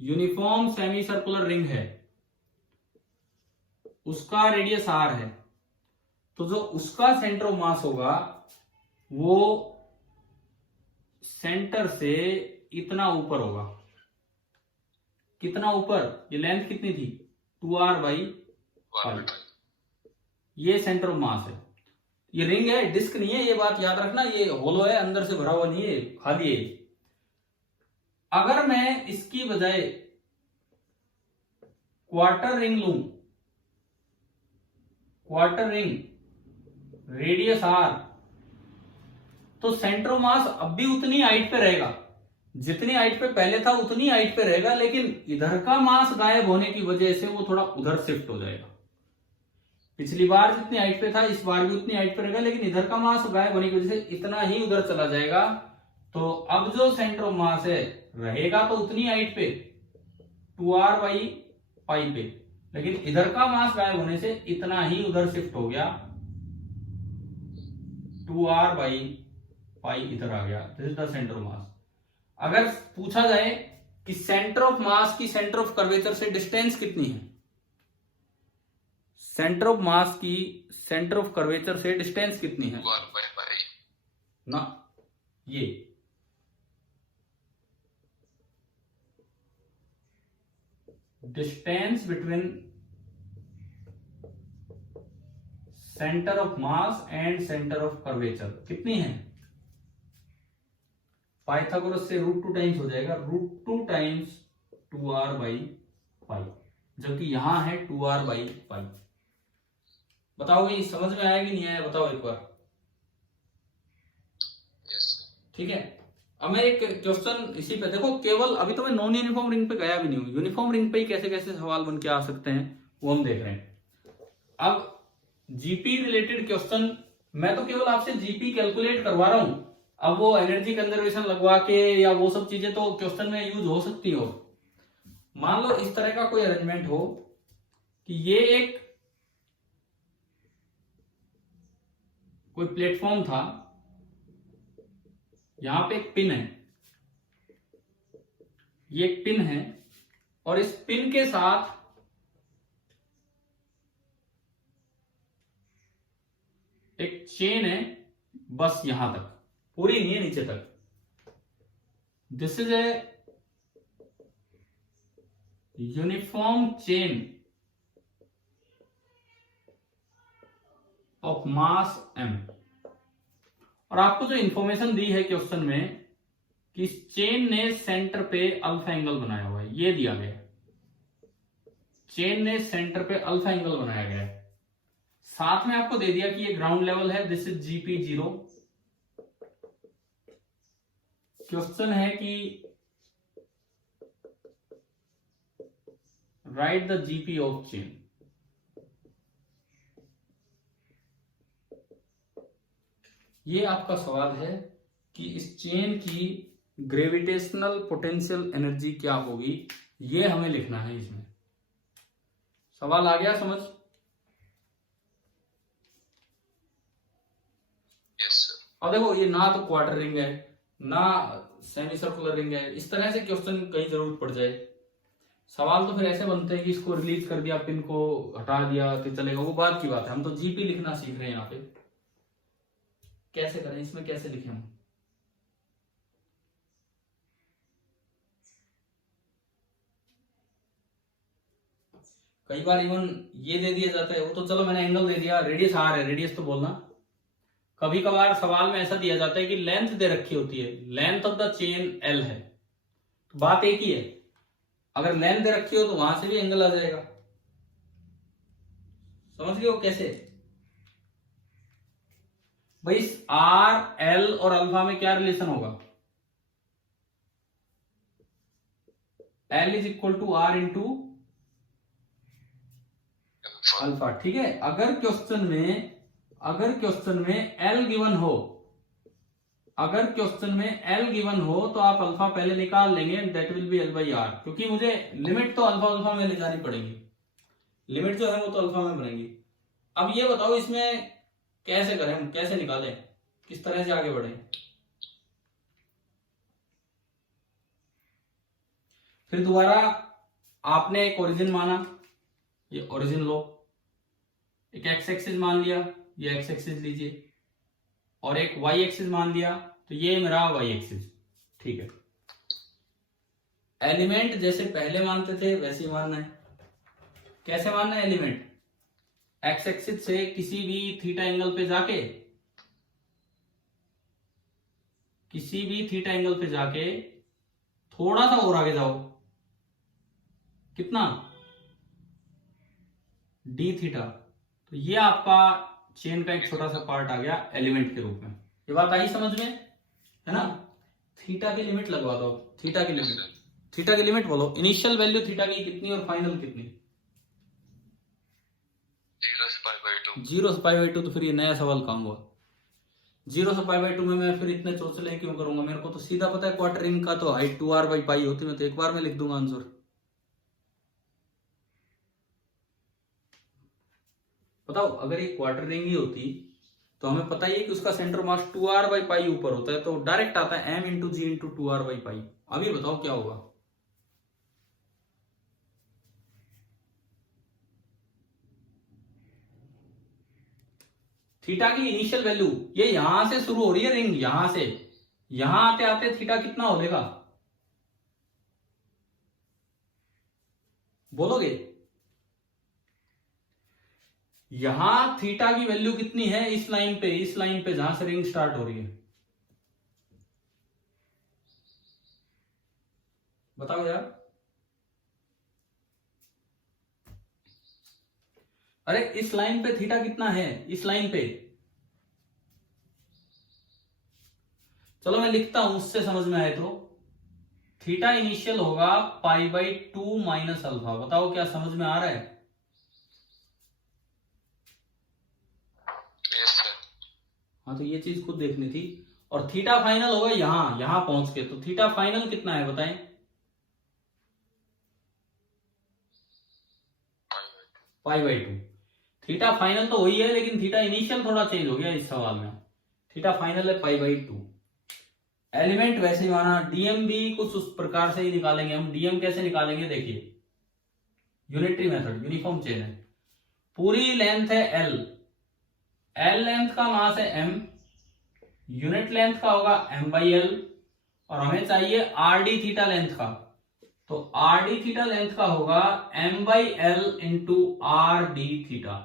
यूनिफॉर्म सेमी सर्कुलर रिंग है, उसका रेडियस r है, तो जो उसका सेंटर ऑफ मास होगा वो सेंटर से इतना ऊपर होगा। कितना ऊपर? ये लेंथ कितनी थी? 2r/पाई। ये सेंटर ऑफ मास है। ये रिंग है, डिस्क नहीं है, ये बात याद रखना। ये होलो है, अंदर से भरा हुआ नहीं है, खाली है। अगर मैं इसकी बजाय क्वार्टर रिंग लूं, क्वार्टर रिंग, रेडियस r, तो सेंटर ऑफ मास अब भी उतनी हाइट पे रहेगा, जितनी हाइट पे पहले था उतनी हाइट पे रहेगा, लेकिन इधर का मास गायब होने की वजह से वो थोड़ा उधर शिफ्ट हो जाएगा। पिछली बार जितनी हाइट पे था इस बार भी उतनी हाइट पे रहेगा, लेकिन इधर का मास गायब होने की वजह से इतना ही उधर चला जाएगा। तो अब जो सेंटर ऑफ मास है रहेगा तो उतनी हाइट पे, 2r/पाई पे, लेकिन इधर का मास गायब होने से इतना ही उधर शिफ्ट हो गया, 2r/पाई इधर आ गया। This is the centre of मास। अगर पूछा जाए कि सेंटर ऑफ मास की सेंटर ऑफ कर्वेचर से डिस्टेंस कितनी है, सेंटर ऑफ मास की सेंटर ऑफ कर्वेचर से डिस्टेंस कितनी है 2r/पाई ना, ये distance between centre of mass and centre of curvature कितनी है? पाइथागोरस से √2 टाइम्स हो जाएगा, √2 टाइम्स 2r/पाई, जबकि यहां है 2r/पाई। बताओगे समझ में आया कि नहीं आया? बताओ एक बार। यस। ठीक है, अब मैं एक क्वेश्चन इसी पे देखो, केवल अभी तो मैं नॉन यूनिफॉर्म रिंग पे गया भी नहीं हूं, यूनिफॉर्म रिंग पे ही कैसे कैसे सवाल बन के आ सकते हैं वो हम देख रहे हैं। अब जीपी रिलेटेड क्वेश्चन, मैं तो केवल आपसे जीपी कैलकुलेट करवा रहा हूं। अब वो एनर्जी कंजर्वेशन लगवा के या वो सब चीजें तो क्वेश्चन में यूज हो सकती हो। मान लो इस तरह का कोई अरेंजमेंट हो कि ये एक कोई प्लेटफॉर्म था, यहां पे एक पिन है, ये एक पिन है, और इस पिन के साथ एक चेन है, बस यहां तक, पूरी नहीं है नीचे तक। This is a uniform chain of mass m। और आपको जो इंफॉर्मेशन दी है क्वेश्चन में कि इस चेन ने सेंटर पे अल्फा एंगल बनाया हुआ है, ये दिया गया है, चेन ने सेंटर पे अल्फा एंगल बनाया गया है। साथ में आपको दे दिया कि ये ग्राउंड लेवल है, दिस इज GP0। क्वेश्चन है कि write the GP of chain. ये आपका सवाल है कि इस चेन की ग्रेविटेशनल पोटेंशियल एनर्जी क्या होगी, ये हमें लिखना है इसमें। सवाल आ गया समझ? Yes sir. अब देखो, ये ना तो क्वार्टर रिंग है ना सेमी सर्कुलर रिंग है, इस तरह से क्वेश्चन कहीं जरूरत पड़ जाए, सवाल तो फिर ऐसे बनते हैं कि इसको रिलीज कर दिया, पिन को हटा दिया तो चलेगा, वो बात की बात है। हम तो जीपी लिखना सीख रहे हैं यहाँ पे। कैसे करें, इसमें कैसे लिखें हम? कई बार इवन ये दे दिया जाता है, वो तो चलो मैंने एंगल दे दिया, रेडियस आर है, रेडियस तो बोलना। कभी कभार सवाल में ऐसा दिया जाता है कि लेंथ दे रखी होती है, length of the chain L है, तो बात एक ही है, अगर लेंथ दे रखी हो तो वहां से भी एंगल आ जाएगा। समझ गए हो कैसे? भाई इस आर एल और अल्फा में क्या रिलेशन होगा? L is equal to R into alpha. ठीक है, अगर क्वेश्चन में एल गिवन हो, अगर क्वेश्चन में एल गिवन हो तो आप अल्फा पहले निकाल लेंगे, that will be L by R, क्योंकि मुझे लिमिट तो अल्फा में ले जानी पड़ेगी, लिमिट जो है वो तो अल्फा में बनेगी। अब ये बताओ इसमें कैसे करें हम, कैसे निकालें, किस तरह से आगे बढ़े? फिर दोबारा आपने एक ओरिजिन माना, ये ओरिजिन लो, एक एक्स एक्सिस मान लिया, ये एक्स एक्सिस लीजिए, और एक वाई एक्सिस मान लिया, तो ये मेरा वाई एक्सिस। ठीक है, एलिमेंट जैसे पहले मानते थे वैसे ही मानना है। कैसे मानना है एलिमेंट? एक्स एक्सिस से किसी भी थीटा एंगल पे जाके, किसी भी थीटा एंगल पे जाके थोड़ा सा और आगे जाओ, कितना? डी थीटा, तो ये आपका चेन का एक छोटा सा पार्ट आ गया एलिमेंट के रूप में। ये बात आई समझ में, है ना? थीटा की लिमिट लगवा दो, थीटा की लिमिट, थीटा की लिमिट बोलो, इनिशियल वैल्यू थीटा की कितनी और फाइनल कितनी? 0 से पाई बाई 2। 0 से पाई बाई 2, तो फिर ये नया सवाल कहाँ हुआ? 0 से पाई बाई 2 में मैं फिर इतने चौचले क्यों करूंगा? मेरे को तो सीधा पता है क्वार्टर रिंग का तो हाइट 2r बाई पाई होती है, मैं तो एक बार में लिख दूंगा आंसर। बताओ, अगर ये क्वार्टर रिंग ही होती तो हमें पता ही है कि उसका सेंटर मास 2r बाई पाई ऊपर होता है, तो डायरेक्ट आता है m into ji into 2r by pi. अभी बताओ क्या होगा? थीटा की इनिशियल वैल्यू ये यहां से शुरू हो रही है रिंग, यहां से यहां आते आते थीटा कितना हो जाएगा बोलोगे? यहां थीटा की वैल्यू कितनी है इस लाइन पे, इस लाइन पे जहां से रिंग स्टार्ट हो रही है, बताओ यार। अरे इस लाइन पे थीटा कितना है, इस लाइन पे? चलो मैं लिखता हूं, उससे समझ में आए तो। थीटा इनिशियल होगा पाई बाई 2 माइनस अल्फा। बताओ क्या समझ में आ रहा है? Yes sir. हाँ, तो ये चीज खुद देखनी थी। और थीटा फाइनल होगा यहां पहुंच के, तो थीटा फाइनल कितना है बताएं? पाई बाई 2। थीटा फाइनल तो वही है, लेकिन थीटा इनिशियल थोड़ा चेंज हो गया इस सवाल में। थीटा फाइनल है पाई बाई 2। एलिमेंट वैसे ही माना, डीएम भी कुछ उस प्रकार से ही निकालेंगे हम। डीएम कैसे निकालेंगे देखिए, यूनिटरी मेथड, यूनिफॉर्म चेन है, पूरी लेंथ है एल, एल लेंथ का मास है एम, यूनिट लेंथ का होगा एम बाई एल, और हमें चाहिए आर डी थीटा लेंथ का, तो आर डी थीटा लेंथ का होगा M by L into R D theta,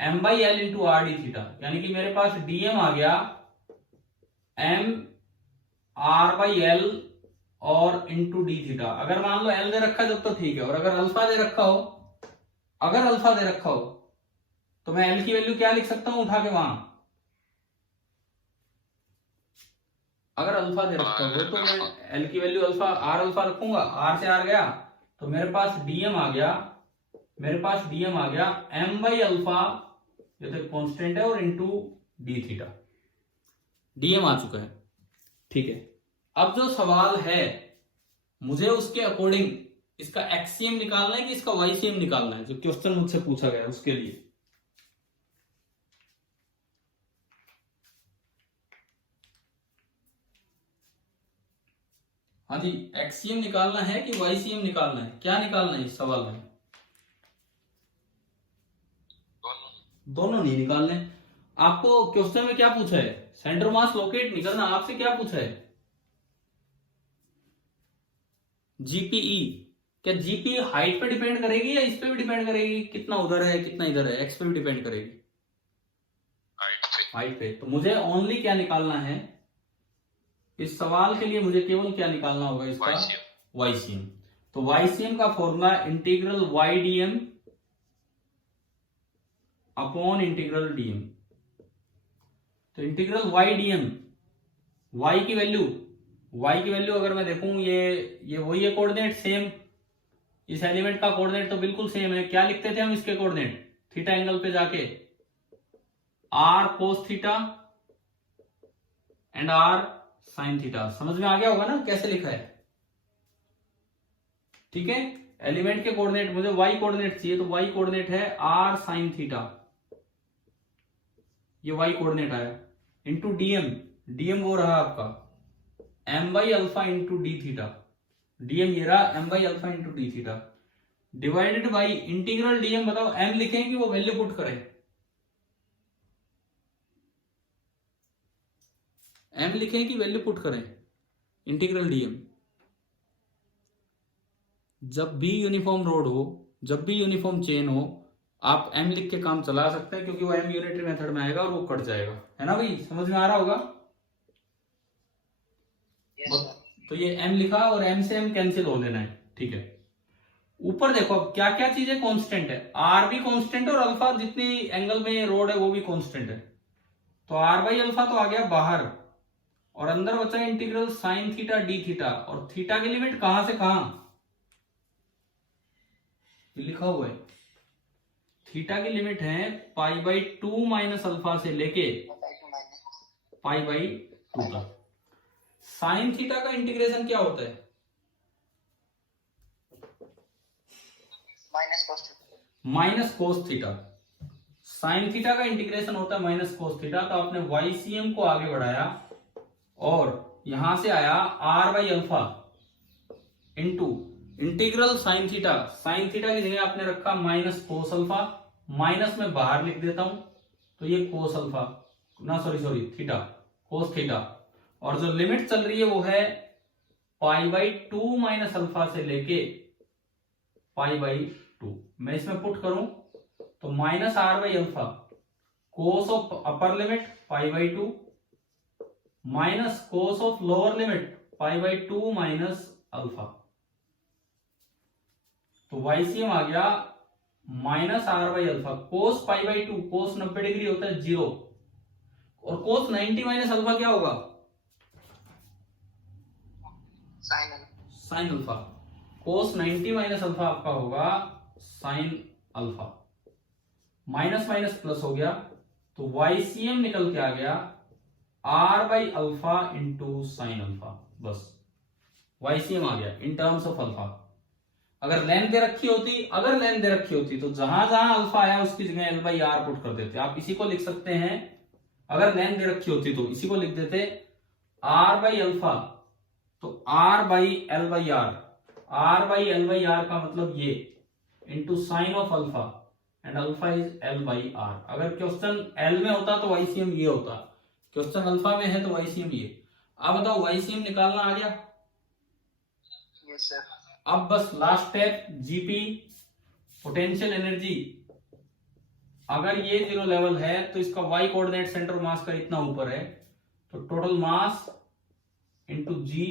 M by L into R D theta, यानी कि मेरे पास डीएम आ गया एम आर बाई एल और इंटू डी थीटा। अगर मान लो एल दे रखा है जब तो ठीक है, और अगर अल्फा दे रखा हो, अगर अल्फा दे रखा हो तो मैं एल की वैल्यू क्या लिख सकता हूं उठा के वहां? अगर अल्फा दे रखा हो तो मैं एल की वैल्यू अल्फा रखूंगा, आर से आर गया तो मेरे पास डीएम आ गया, मेरे पास डीएम आ गया एम बाई अल्फा, ये तो कांस्टेंट है, और इंटू डी थीटा, डीएम आ चुका है। ठीक है, अब जो सवाल है मुझे उसके अकॉर्डिंग इसका एक्ससीएम निकालना है कि इसका वाईसीएम निकालना है, जो क्वेश्चन मुझसे पूछा गया उसके लिए। हाँ जी, एक्ससीएम निकालना है कि वाईसीएम निकालना है, क्या निकालना है इस सवाल में? दोनों नहीं निकालने। आपको क्वेश्चन में क्या पूछा है? सेंटर मास लोकेट नहीं करना, आपसे क्या पूछा है? जीपीई, क्या जीपी हाइट पे डिपेंड करेगी या इस पे भी डिपेंड करेगी, कितना उधर है कितना इधर है, एक्स पे भी डिपेंड करेगी? हाइट पे। तो मुझे ओनली क्या निकालना है इस सवाल के लिए, मुझे केवल क्या निकालना होगा इसका? वाईसीएम। तो वाईसीएम का formula integral Y DM upon integral DM. तो इंटीग्रल वाई डीएम, वाई की वैल्यू अगर मैं देखूं, ये वही है कोऑर्डिनेट सेम, इस एलिमेंट का कोऑर्डिनेट तो बिल्कुल सेम है। क्या लिखते थे हम इसके कोऑर्डिनेट? थीटा एंगल पे जाके R cos theta and R sine theta. समझ में आ गया होगा ना कैसे लिखा है? ठीक है, एलिमेंट के कोऑर्डिनेट, मुझे वाई कोऑर्डिनेट चाहिए, तो वाई कोऑर्डिनेट है आर साइन थीटा, ये वाई कोऑर्डिनेट आया, इंटू डीएम। डीएम वो रहा आपका M by alpha into D theta, DM ये रहा M by alpha into D theta, divided by integral DM. बताओ एम लिखें कि वो वैल्यू पुट करें? एम लिखें कि वैल्यू पुट करें? Integral DM. जब भी यूनिफॉर्म रोड हो, जब भी यूनिफॉर्म चेन हो, आप एम लिख के काम चला सकते हैं, क्योंकि वो एम यूनिटरी मेथड में आएगा और वो कट जाएगा, है ना भाई? समझ में आ रहा होगा? तो ये एम लिखा और एम से एम कैंसिल हो लेना है, ठीक है। ऊपर देखो अब क्या क्या चीजें कांस्टेंट है, आर भी कांस्टेंट है और अल्फा जितनी एंगल में रोड है वो भी कांस्टेंट है। तो आर बाई अल्फा तो आ गया बाहर, और अंदर बचा integral sine theta D theta, और थीटा की लिमिट कहां से कहां लिखा हुआ है? थीटा की लिमिट है पाई बाई 2 माइनस अल्फा से लेके पाई बाई 2 तक। साइन थीटा का इंटीग्रेशन क्या होता है? Minus cos theta. Sine theta का इंटीग्रेशन होता है माइनस कोस थीटा। तो आपने वाईसीएम को आगे बढ़ाया और यहां से आया R by alpha into integral sine theta. Sine theta की जगह आपने रखा माइनस कोस अल्फा, माइनस में बाहर लिख देता हूं, तो ये कोस अल्फा ना, सॉरी थीटा, कोस थीटा। और जो लिमिट चल रही है वो है पाई बाई 2 माइनस अल्फा से लेके पाई बाई 2। मैं इसमें पुट करूं तो minus R by alpha cos of upper limit pi by 2 minus cos of lower limit pi by 2 minus alpha. तो वाईसीएम आ गया minus R by alpha cos pi by 2, cos 90 degree होता है 0, और कोस 90 माइनस अल्फा क्या होगा? Sine alpha. Cos 90 minus alpha आपका होगा sine alpha. Minus minus plus हो गया, तो वाईसीएम निकल के आ गया r by alpha into sine alpha. बस वाईसीएम आ गया इन टर्म्स ऑफ अल्फा। अगर लेंथ दे रखी होती तो जहां जहां अल्फा आया उसकी जगह एल बाई आर पुट कर देते। आप इसी को लिख सकते हैं, अगर लेंथ दे रखी होती तो इसी को लिख देते आर बाई अल्फा, तो R by L by R, R by L by R का मतलब ये into sine of alpha, and alpha is L by R. अगर क्वेश्चन एल में होता तो वाईसीएम ये होता, क्वेश्चन अल्फा में है तो वाईसीएम ये। अब बताओ वाईसीएम निकालना आ गया? Yes sir. अब बस last step, GP potential energy. अगर ये 0 लेवल है तो इसका वाई कोऑर्डिनेट सेंटर मास का इतना ऊपर है, तो total mass into ji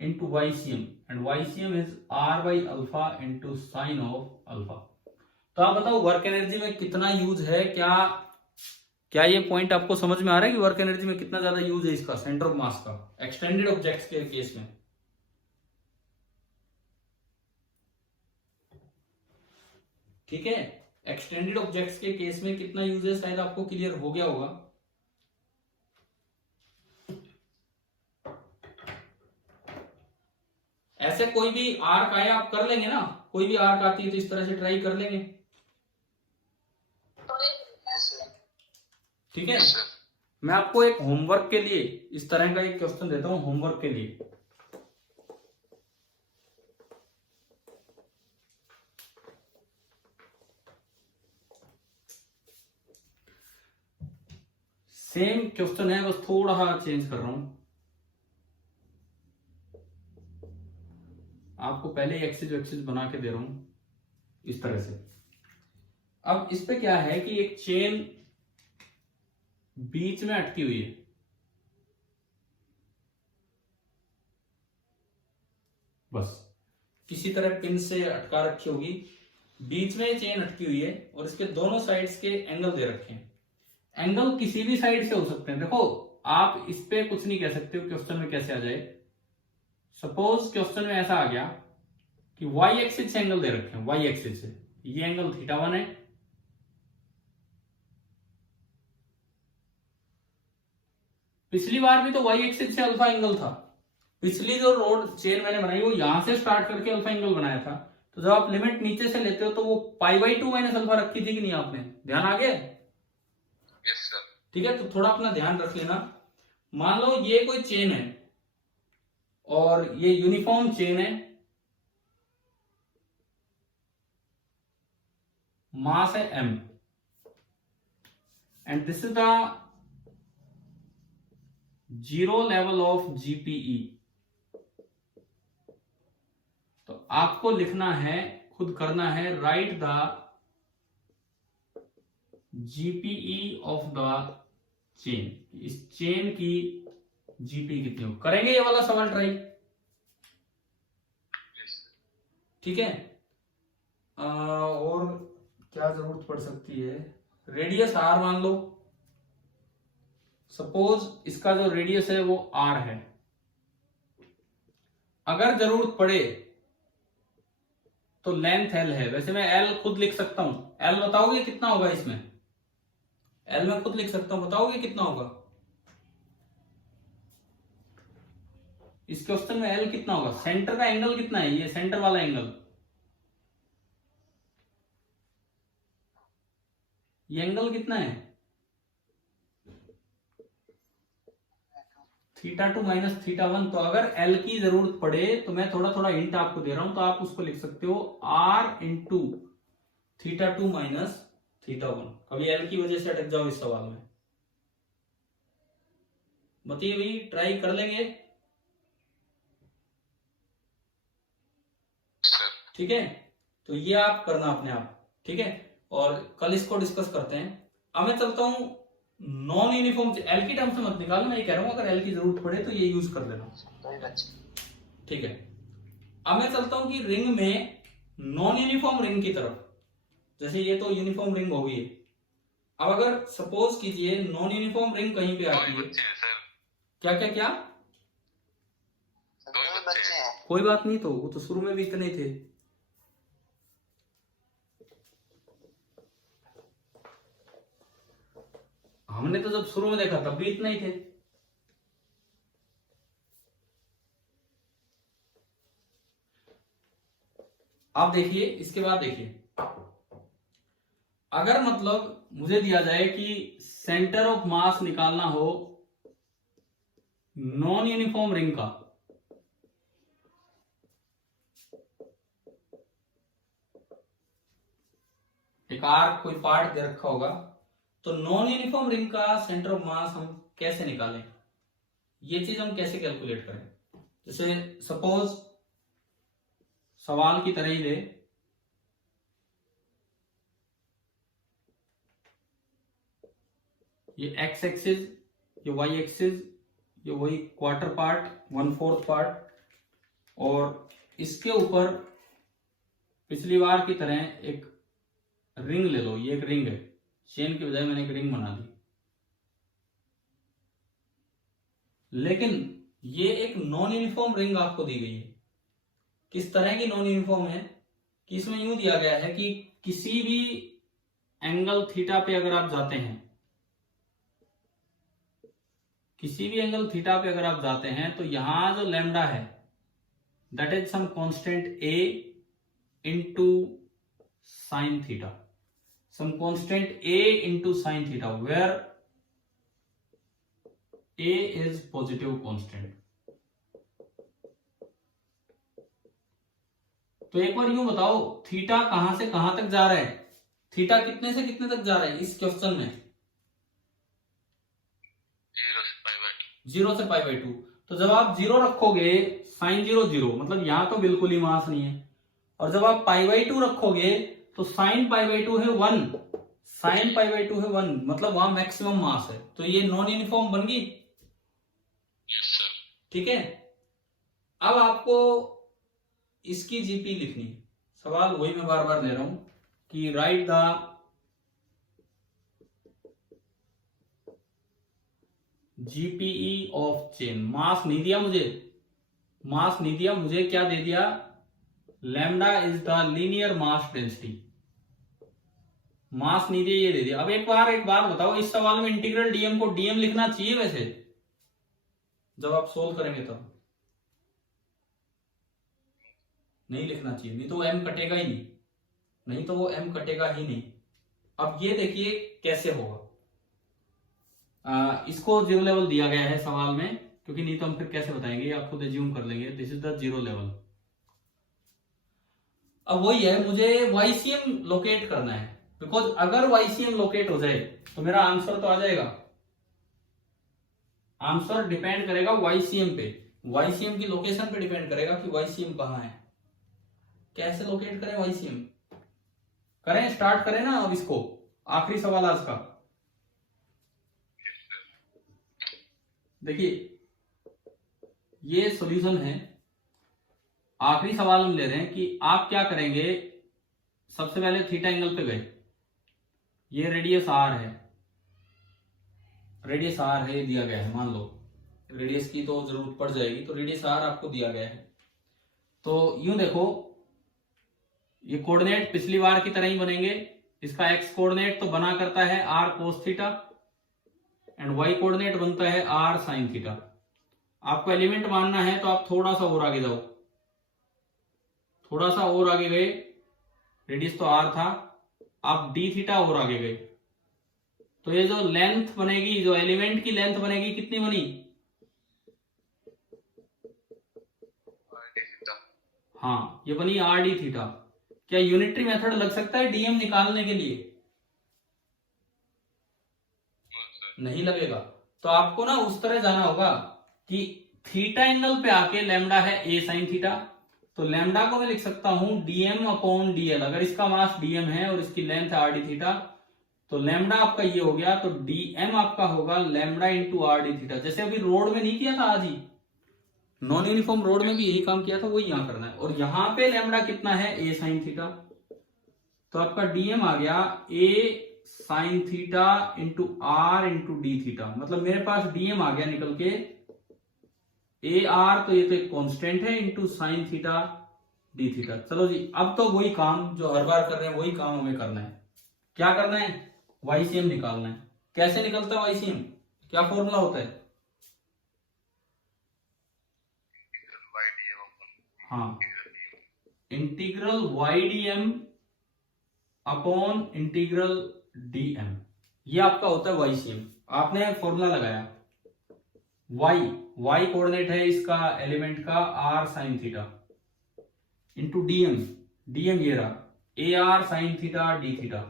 into YCM, and YCM is r by alpha into sine of alpha. तो आप बताओ वर्क एनर्जी में कितना यूज है? क्या ये पॉइंट आपको समझ में आ रहा है कि वर्क एनर्जी में कितना ज्यादा यूज है इसका, सेंटर ऑफ मास का, एक्सटेंडेड ऑब्जेक्ट्स के केस में? ठीक है, एक्सटेंडेड ऑब्जेक्ट्स के केस में कितना यूज है शायद आपको क्लियर हो गया होगा। ऐसे कोई भी आर्क आए आप कर लेंगे ना, कोई भी आर्क आती है तो इस तरह से ट्राई कर लेंगे, ठीक है। मैं आपको एक होमवर्क के लिए इस तरह का एक क्वेश्चन देता हूं, होमवर्क के लिए। सेम क्वेश्चन है, बस थोड़ा सा चेंज कर रहा हूं। आपको पहले ही एक्सिस एक्सिस बना के दे रहा हूं इस तरह से। अब इस पे क्या है कि एक चेन बीच में अटकी हुई है, बस किसी तरह पिन से अटका रखी होगी, बीच में चेन अटकी हुई है और इसके दोनों साइड्स के एंगल दे रखे हैं। एंगल किसी भी साइड से हो सकते हैं। देखो आप इस पे कुछ नहीं कह सकते हो क्वेश्चन में कैसे आ जाए। सपोज क्वेश्चन में ऐसा आ गया कि वाई एक्सिस से एंगल दे रखे हैं, वाई एक्सिस से ये एंगल θ1 है, पिछली बार भी तो वाई एक्सिस से अल्फा एंगल था। पिछली जो रोड चेन मैंने बनाई वो यहां से स्टार्ट करके अल्फा एंगल बनाया था। तो जब आप लिमिट नीचे से लेते हो तो वो π/2 माइनस अल्फा रखी थी कि नहीं, आपने ध्यान आ गया? Yes sir. ठीक है, तो थोड़ा अपना ध्यान रख लेना। मान लो ये कोई चेन है और ये यूनिफॉर्म चेन है, मास है m, and this is the zero level of GPE। तो आपको लिखना है, खुद करना है, right the GPE of the chain. इस चेन की GPE कितनी हो, करेंगे ये वाला सवाल ट्राई? ठीक है। और क्या जरूरत पड़ सकती है, रेडियस r मान लो। सपोज इसका जो रेडियस है वो r है। अगर जरूरत पड़े तो लेंथ l है। वैसे मैं l खुद लिख सकता हूं। l बताओगे कितना होगा इसमें? l मैं खुद लिख सकता हूं, बताओगे कितना होगा इस क्वेश्चन में? l कितना होगा? सेंटर का एंगल कितना है, ये सेंटर वाला एंगल, ये एंगल कितना है? θ2 माइनस θ1। तो अगर L की जरूरत पड़े तो मैं थोड़ा थोड़ा हिंट आपको दे रहा हूं, तो आप उसको लिख सकते हो R इंटू θ2 माइनस θ1। कभी L की वजह से अटक जाओ इस सवाल में, बताइए भाई, ट्राई कर लेंगे? ठीक है, तो ये आप करना अपने आप, ठीक है, और कल इसको डिस्कस करते हैं। अब मैं चलता हूं नॉन यूनिफॉर्म, एल की टर्म से मत निकालो, मैं ये कह रहा हूं अगर एल की जरूरत पड़े तो ये यूज कर लेना, ठीक है। अब मैं चलता हूं कि रिंग में नॉन यूनिफॉर्म रिंग की तरफ। जैसे ये तो यूनिफॉर्म रिंग होगी, अब अगर सपोज कीजिए नॉन यूनिफॉर्म रिंग कहीं पे आती है, क्या क्या क्या, कोई बात नहीं, तो वो तो शुरू में भी इतने थे। हमने तो जब शुरू में देखा तब भी इतना ही थे। आप देखिए, इसके बाद देखिए, अगर मतलब मुझे दिया जाए कि सेंटर ऑफ मास निकालना हो नॉन यूनिफॉर्म रिंग का, एक आर्क कोई पार्ट दे रखा होगा, तो नॉन यूनिफॉर्म रिंग का सेंटर ऑफ मास हम कैसे निकालें, ये चीज हम कैसे कैलकुलेट करें? जैसे सपोज सवाल की तरह ही ले, ये x एक्सिस, ये y एक्सिस, ये वही क्वार्टर पार्ट, 1/4 पार्ट, और इसके ऊपर पिछली बार की तरह एक रिंग ले लो। ये एक रिंग है, चेन की बजाय मैंने एक रिंग बना दी, लेकिन ये एक नॉन यूनिफॉर्म रिंग आपको दी गई है। किस तरह की नॉन यूनिफॉर्म है कि इसमें यूं दिया गया है कि किसी भी एंगल थीटा पे अगर आप जाते हैं, किसी भी एंगल थीटा पे अगर आप जाते हैं, तो यहां जो लैम्डा है that is some constant a into sine theta, some constant a into sine theta, where a is positive constant. तो एक बार यूं बताओ, थीटा कहां से कहां तक जा रहा है? थीटा कितने से कितने तक जा रहा है इस क्वेश्चन में? 0 से π/2। तो जब आप 0 रखोगे साइन 0 0, मतलब यहां तो बिल्कुल ही मास नहीं है। और जब आप π/2 रखोगे तो साइन π/2 है 1, साइन π/2 है 1, मतलब वहां मैक्सिमम मास है। तो ये नॉन यूनिफॉर्म बन गई। Yes sir. ठीक है, अब आपको इसकी जीपी लिखनी है। सवाल वही मैं बार बार ले रहा हूं कि write the GPE of chain. Mass नहीं दिया मुझे, मास नहीं दिया मुझे, क्या दे दिया, lambda is the linear mass density. Mass नहीं दिया, ये दे दिया। अब एक बार बताओ, इस सवाल में इंटीग्रल डीएम को डीएम लिखना चाहिए वैसे जब आप सोल्व करेंगे तब? नहीं लिखना चाहिए, नहीं तो वो एम कटेगा ही नहीं, नहीं तो वो एम कटेगा ही नहीं। अब ये देखिए कैसे होगा। इसको 0 लेवल दिया गया है सवाल में, क्योंकि नहीं तो हम फिर कैसे बताएंगे, आप खुद एज्यूम कर लेंगे दिस इज द 0 लेवल। अब वही है, मुझे वाईसीएम लोकेट करना है, बिकॉज अगर वाईसीएम लोकेट हो जाए तो मेरा आंसर तो आ जाएगा। आंसर डिपेंड करेगा वाईसीएम पे, वाईसीएम की लोकेशन पे डिपेंड करेगा कि वाईसीएम कहां है। कैसे लोकेट करें वाईसीएम, करें स्टार्ट करें ना अब इसको, आखिरी सवाल आज का। देखिए ये सॉल्यूशन है, आखिरी सवाल हम ले रहे हैं कि आप क्या करेंगे। सबसे पहले थीटा एंगल पे गए, ये रेडियस आर है, रेडियस आर है, ये दिया गया है, मान लो रेडियस की तो जरूरत पड़ जाएगी, तो रेडियस आर आपको दिया गया है। तो यूं देखो, ये कोऑर्डिनेट पिछली बार की तरह ही बनेंगे। इसका एक्स कोऑर्डिनेट तो बना करता है R cos theta and Y coordinate बनता है आर साइन थीटा। आपको एलिमेंट मानना है तो आप थोड़ा सा और आगे जाओ, थोड़ा सा और आगे गए, रेडियस तो आर था, आप डी थीटा और आगे गए, तो ये जो लेंथ बनेगी, जो एलिमेंट की लेंथ बनेगी, कितनी बनी, हाँ ये बनी आर डी थीटा। क्या यूनिटरी मेथड लग सकता है डीएम निकालने के लिए? नहीं लगेगा। तो आपको ना उस तरह जाना होगा कि थीटा एंगल पे आके लैम्डा है ए साइन थीटा, तो लैम्डा को मैं लिख सकता हूं डीएम अपॉन डीएल। अगर इसका मास डीएम है और इसकी लेंथ आर डी थीटा, तो लैम्डा आपका ये हो गया, तो डीएम आपका होगा lambda into R D theta. जैसे अभी रोड में नहीं किया था आज ही, नॉन यूनिफॉर्म रोड में भी यही काम किया था, वही यहां करना है। और यहां पे लैम्डा कितना है, ए साइन थीटा, तो आपका डीएम आ गया a sine theta into r into D theta. मतलब मेरे पास डीएम आ गया निकल के ए आर, तो ये तो एक कांस्टेंट है, into sine theta D theta. चलो जी, अब तो वही काम जो हर बार कर रहे हैं वही काम हमें करना है। क्या करना है, वाईसीएम निकालना है। कैसे निकलता है वाईसीएम, क्या फॉर्मूला होता है? हाँ, integral Y D M upon integral D M, ये आपका होता है वाईसीएम। आपने फॉर्मूला लगाया, वाई कोऑर्डिनेट है इसका एलिमेंट का R sine theta into DM, DM ये रहा A R sine theta D theta,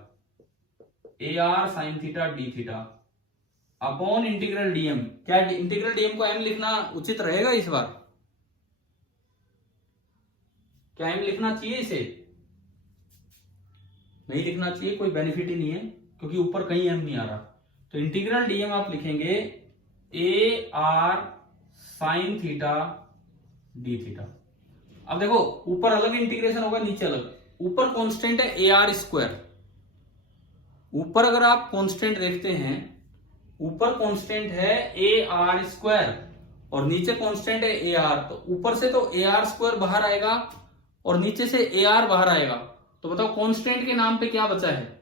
A R sine theta D theta upon integral DM. क्या इंटीग्रल डीएम को एम लिखना उचित रहेगा इस बार? क्या एम लिखना चाहिए इसे? नहीं लिखना चाहिए, कोई बेनिफिट ही नहीं है, क्योंकि ऊपर कहीं एम नहीं आ रहा। तो इंटीग्रल डीएम आप लिखेंगे ए R sine theta D theta. अब देखो, ऊपर अलग इंटीग्रेशन होगा, नीचे अलग। ऊपर कांस्टेंट है ए आर स्क्वायर, ऊपर अगर आप कांस्टेंट देखते हैं, ऊपर कांस्टेंट है ए आर स्क्वायर और नीचे कांस्टेंट है ए आर। तो ऊपर से तो ए आर स्क्वायर बाहर आएगा और नीचे से ए आर बाहर आएगा। तो बताओ कांस्टेंट के नाम पे क्या बचा है,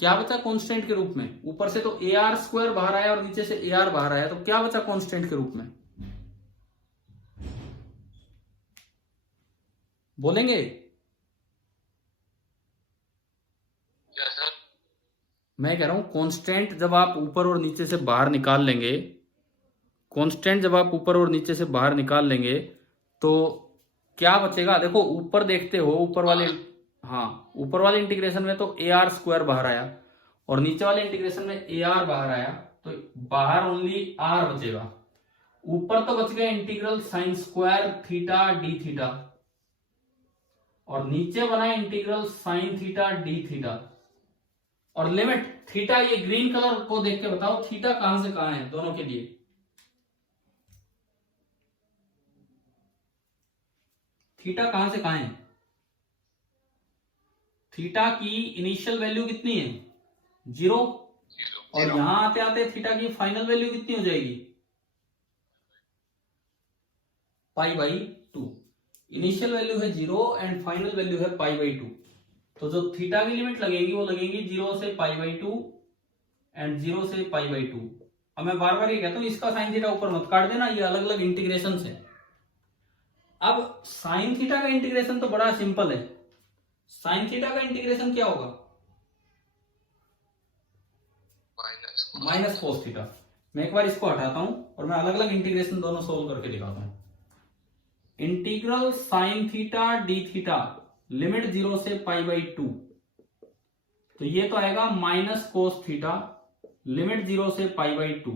क्या बचा कांस्टेंट के रूप में? ऊपर से तो ए आर स्क्वायर बाहर आया और नीचे से ए आर बाहर आया, तो क्या बचा कांस्टेंट के रूप में? बोलेंगे? क्या सर? मैं कह रहा हूं कांस्टेंट जब आप ऊपर और नीचे से बाहर निकाल लेंगे, कांस्टेंट जब आप ऊपर और नीचे से बाहर निकाल लेंगे तो क्या बचेगा? देखो ऊपर देखते हो, ऊपर वाले, हाँ ऊपर वाले इंटीग्रेशन में तो ए आर स्क्वायर बाहर आया और नीचे वाले इंटीग्रेशन में ए आर बाहर आया तो बाहर ओनली आर बचेगा। ऊपर तो बच गया integral sine square theta D theta, और नीचे बना integral sine theta D theta, और लिमिट थीटा, ये ग्रीन कलर को देख के बताओ थीटा कहां से कहां है दोनों के लिए। थीटा कहां से कहां है? थीटा की इनिशियल वैल्यू कितनी है? 0, और यहां आते आते थीटा की फाइनल वैल्यू कितनी हो जाएगी? π/2। इनिशियल वैल्यू है 0 एंड फाइनल वैल्यू है π/2। तो जो थीटा की लिमिट लगेगी वो लगेगी 0 से π/2 एंड 0 से π/2। अब मैं बार बार ये कहता हूं इसका साइन थीटा ऊपर मत काट देना, ये अलग अलग इंटीग्रेशन है। अब साइन थीटा का इंटीग्रेशन तो बड़ा सिंपल है। साइन थीटा का इंटीग्रेशन क्या होगा? Minus cos theta. मैं एक बार इसको हटाता हूं और मैं अलग अलग इंटीग्रेशन दोनों सोल्व करके दिखाता हूं। Integral sine theta D theta limit 0 से π/2, तो ये तो आएगा माइनस कोस थीटा लिमिट 0 से π/2,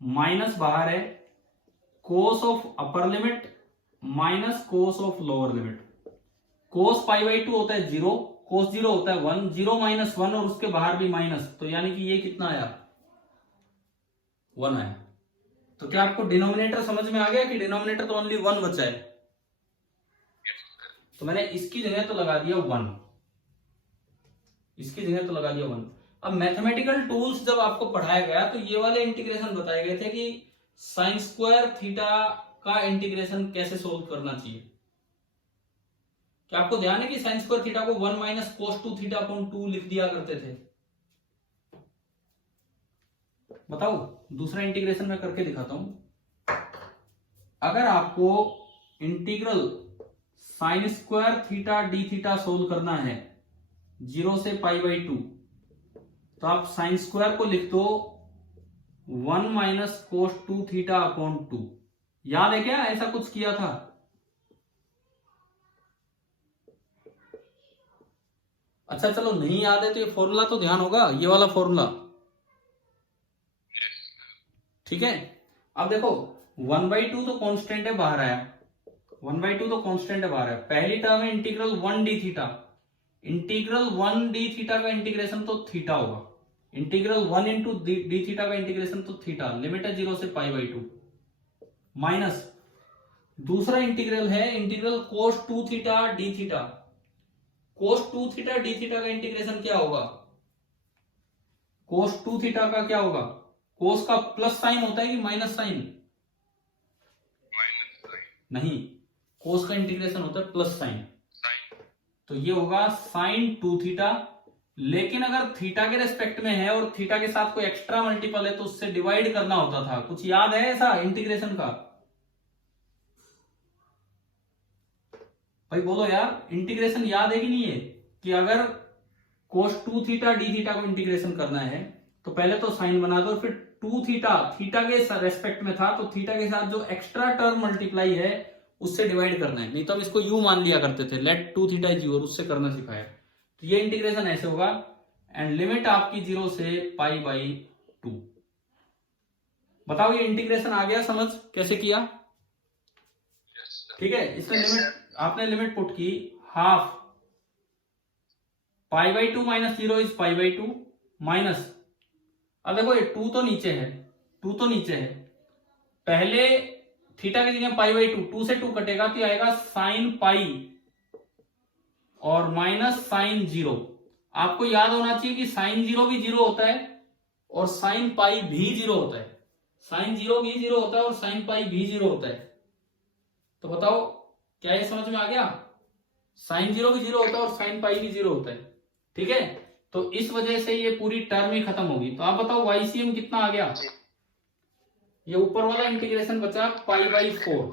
माइनस बाहर है cos of upper limit minus cos of lower limit. Cos π/2 होता है 0, कोस 0 होता है 1, 0 माइनस 1 और उसके बाहर भी माइनस, तो यानी कि ये कितना आया? 1 आया। तो क्या आपको डिनोमिनेटर समझ में आ गया कि डिनोमिनेटर तो ओनली 1 बचा है? तो मैंने इसकी जगह तो लगा दिया 1, इसकी जगह तो लगा दिया 1। अब मैथमेटिकल टूल्स जब आपको पढ़ाया गया तो ये वाले इंटीग्रेशन बताए गए थे कि साइन स्क्वायर थीटा का इंटीग्रेशन कैसे सोल्व करना चाहिए। क्या आपको ध्यान है कि साइन स्क्वायर थीटा को 1 माइनस कोस 2 थीटा अपॉन 2 लिख दिया करते थे? बताओ, दूसरा इंटीग्रेशन मैं करके दिखाता हूं। अगर आपको integral sine square theta D theta solve करना है 0 से π/2, तो आप साइन स्क्वायर को लिख दो 1 माइनस कोस 2 थीटा अपॉन 2। याद है क्या ऐसा कुछ किया था? अच्छा चलो, नहीं याद है तो ये फॉर्मूला तो ध्यान होगा, ये वाला फॉर्मूला, ठीक है। अब देखो 1/2 तो कांस्टेंट है, बाहर आया 1/2 तो कांस्टेंट है, बाहर आया। पहली टर्म है integral 1 D theta, integral 1 D theta का इंटीग्रेशन तो थीटा होगा, इंटीग्रल 1 इंटू डी थीटा का इंटीग्रेशन तो थीटा, लिमिट है 0 से π/2, माइनस दूसरा इंटीग्रल है इंटीग्रल कोस 2 थीटा डी थीटा। कोस 2 थीटा डी थीटा का इंटीग्रेशन क्या होगा? कोस 2 थीटा का क्या होगा? कोस का प्लस साइन होता है कि माइनस साइन? नहीं, कोस का इंटीग्रेशन होता है प्लस साइन, तो ये होगा साइन 2 थीटा। लेकिन अगर थीटा के रेस्पेक्ट में है और थीटा के साथ कोई एक्स्ट्रा मल्टीपल है तो उससे डिवाइड करना होता था। कुछ याद है ऐसा इंटीग्रेशन का? भाई बोलो यार, इंटीग्रेशन याद है कि नहीं है? कि अगर कोस 2 थीटा डी थीटा को इंटीग्रेशन करना है तो पहले तो साइन बना दो, फिर 2 थीटा थीटा के रेस्पेक्ट में था तो थीटा के साथ जो एक्स्ट्रा टर्म मल्टीप्लाई है उससे डिवाइड करना है। नहीं तो हम इसको यू मान लिया करते थे, लेट 2 थीटा इज यू, और उससे करना सिखाया। तो ये इंटीग्रेशन ऐसे होगा एंड लिमिट आपकी 0 से π/2। बताओ ये इंटीग्रेशन आ गया समझ कैसे किया? ठीक है, इसमें लिमिट आपने लिमिट पुट की हाफ π/2 माइनस 0 इज π/2 माइनस, अब देखो ये 2 तो नीचे है, 2 तो नीचे है, पहले थीटा की जगह π/2, 2 से 2 कटेगा तो आएगा साइन पाई और माइनस साइन 0। आपको याद होना चाहिए कि साइन 0 भी 0 होता है और साइन पाई भी 0 होता है, साइन 0 भी 0 होता है और साइन पाई भी 0 होता है। तो बताओ क्या ये समझ में आ गया? साइन 0 भी 0 होता है और साइन पाई भी 0 होता है, ठीक है। तो इस वजह से ये पूरी टर्म ही खत्म होगी। तो आप बताओ YCM कितना आ गया? ये ऊपर वाला इंटीग्रेशन बचा π/4,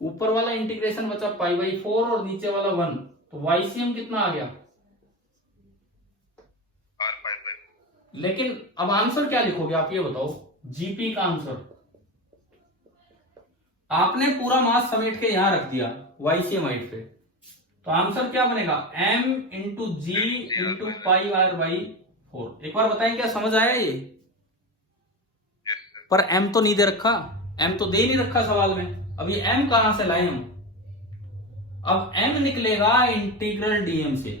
ऊपर वाला इंटीग्रेशन बचा π/4 और नीचे वाला 1, तो YCM कितना आ गया? लेकिन अब आंसर क्या लिखोगे आप ये बताओ, जीपी का आंसर आपने पूरा मास समेट के यहां रख दिया YCM हाइट पे, तो आंसर क्या बनेगा? m इंटू जी इंटू πr/4। 4। एक बार बताएं क्या समझ आया ये? Yes sir. पर m तो नहीं दे रखा, m तो दे नहीं रखा सवाल में। अब ये m कहां से लाए हम? अब m निकलेगा इंटीग्रल dm से,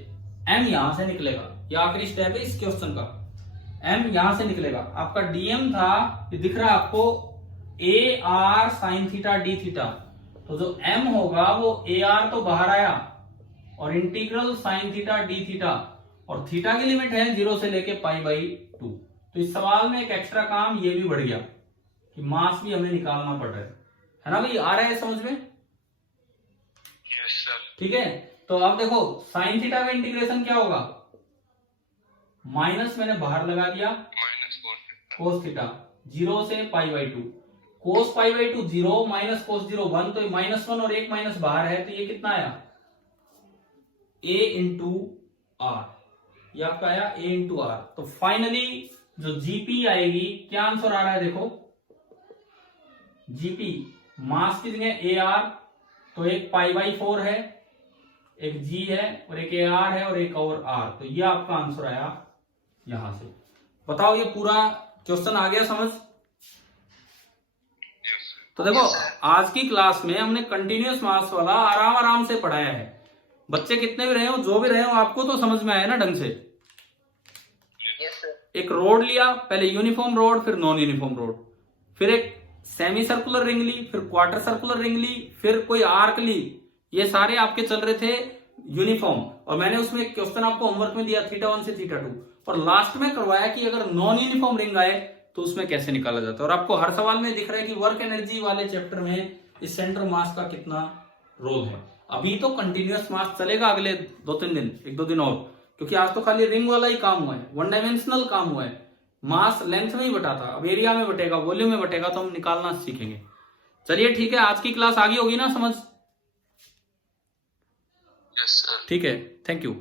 m यहां से निकलेगा, ये आखिरी स्टेप है इस क्वेश्चन का। m यहां से निकलेगा, आपका dm था, ये दिख रहा है आपको a r sin theta d theta, तो जो m होगा वो a r तो बाहर आया और integral sin theta d theta, और थीटा की लिमिट है 0 से लेके π/2। तो इस सवाल में एक एक्स्ट्रा काम ये भी बढ़ गया कि मास भी हमें निकालना पड़ रहा है ना भाई? आ रहा है समझ में? Yes sir. ठीक है, तो अब देखो साइन थीटा का इंटीग्रेशन क्या होगा? माइनस मैंने बाहर लगा दिया, -4 कोस थीटा 0 से π/2, कोस π/2 0 माइनस कोस 0 1, तो ये -1 और एक माइनस बाहर है, तो ये कितना आया? a इंटू आर, ये आपका आया a इंटू आर। तो फाइनली जो जीपी आएगी, क्या आंसर आ रहा है देखो, जीपी मास की जगह ए आर, तो एक π/4 है, एक जी है और एक ए आर है और एक और आर, तो ये आपका आंसर आया यहां से। बताओ ये पूरा क्वेश्चन आ गया समझ? Yes sir. तो देखो आज की क्लास में हमने कंटिन्यूअस मास वाला आराम आराम से पढ़ाया है। बच्चे कितने भी रहे हो, जो भी रहे हो, आपको तो समझ में आया ना ढंग से? एक रोड लिया, पहले यूनिफॉर्म रोड, फिर नॉन यूनिफॉर्म रोड, फिर एक सेमी सर्कुलर रिंग ली, फिर क्वार्टर सर्कुलर रिंग ली, फिर कोई आर्क ली, ये सारे आपके चल रहे थे यूनिफॉर्म। और मैंने उसमें एक क्वेश्चन आपको होमवर्क में दिया θ1 से θ2, और लास्ट में करवाया कि अगर नॉन यूनिफॉर्म रिंग आए तो उसमें कैसे निकाला जाता है। और आपको हर सवाल में दिख रहा है कि वर्क एनर्जी वाले चैप्टर में इस सेंटर मास का कितना रोल है। अभी तो कंटिन्यूअस मास चलेगा अगले 2-3 दिन, 1-2 दिन और, क्योंकि आज तो खाली रिंग वाला ही काम हुआ है, 1 डायमेंशनल काम हुआ है, मास लेंथ में ही बटा था, अब एरिया में बटेगा, वॉल्यूम में बटेगा, तो हम निकालना सीखेंगे। चलिए ठीक है, आज की क्लास आगे होगी ना समझ? Yes sir. ठीक है, थैंक यू।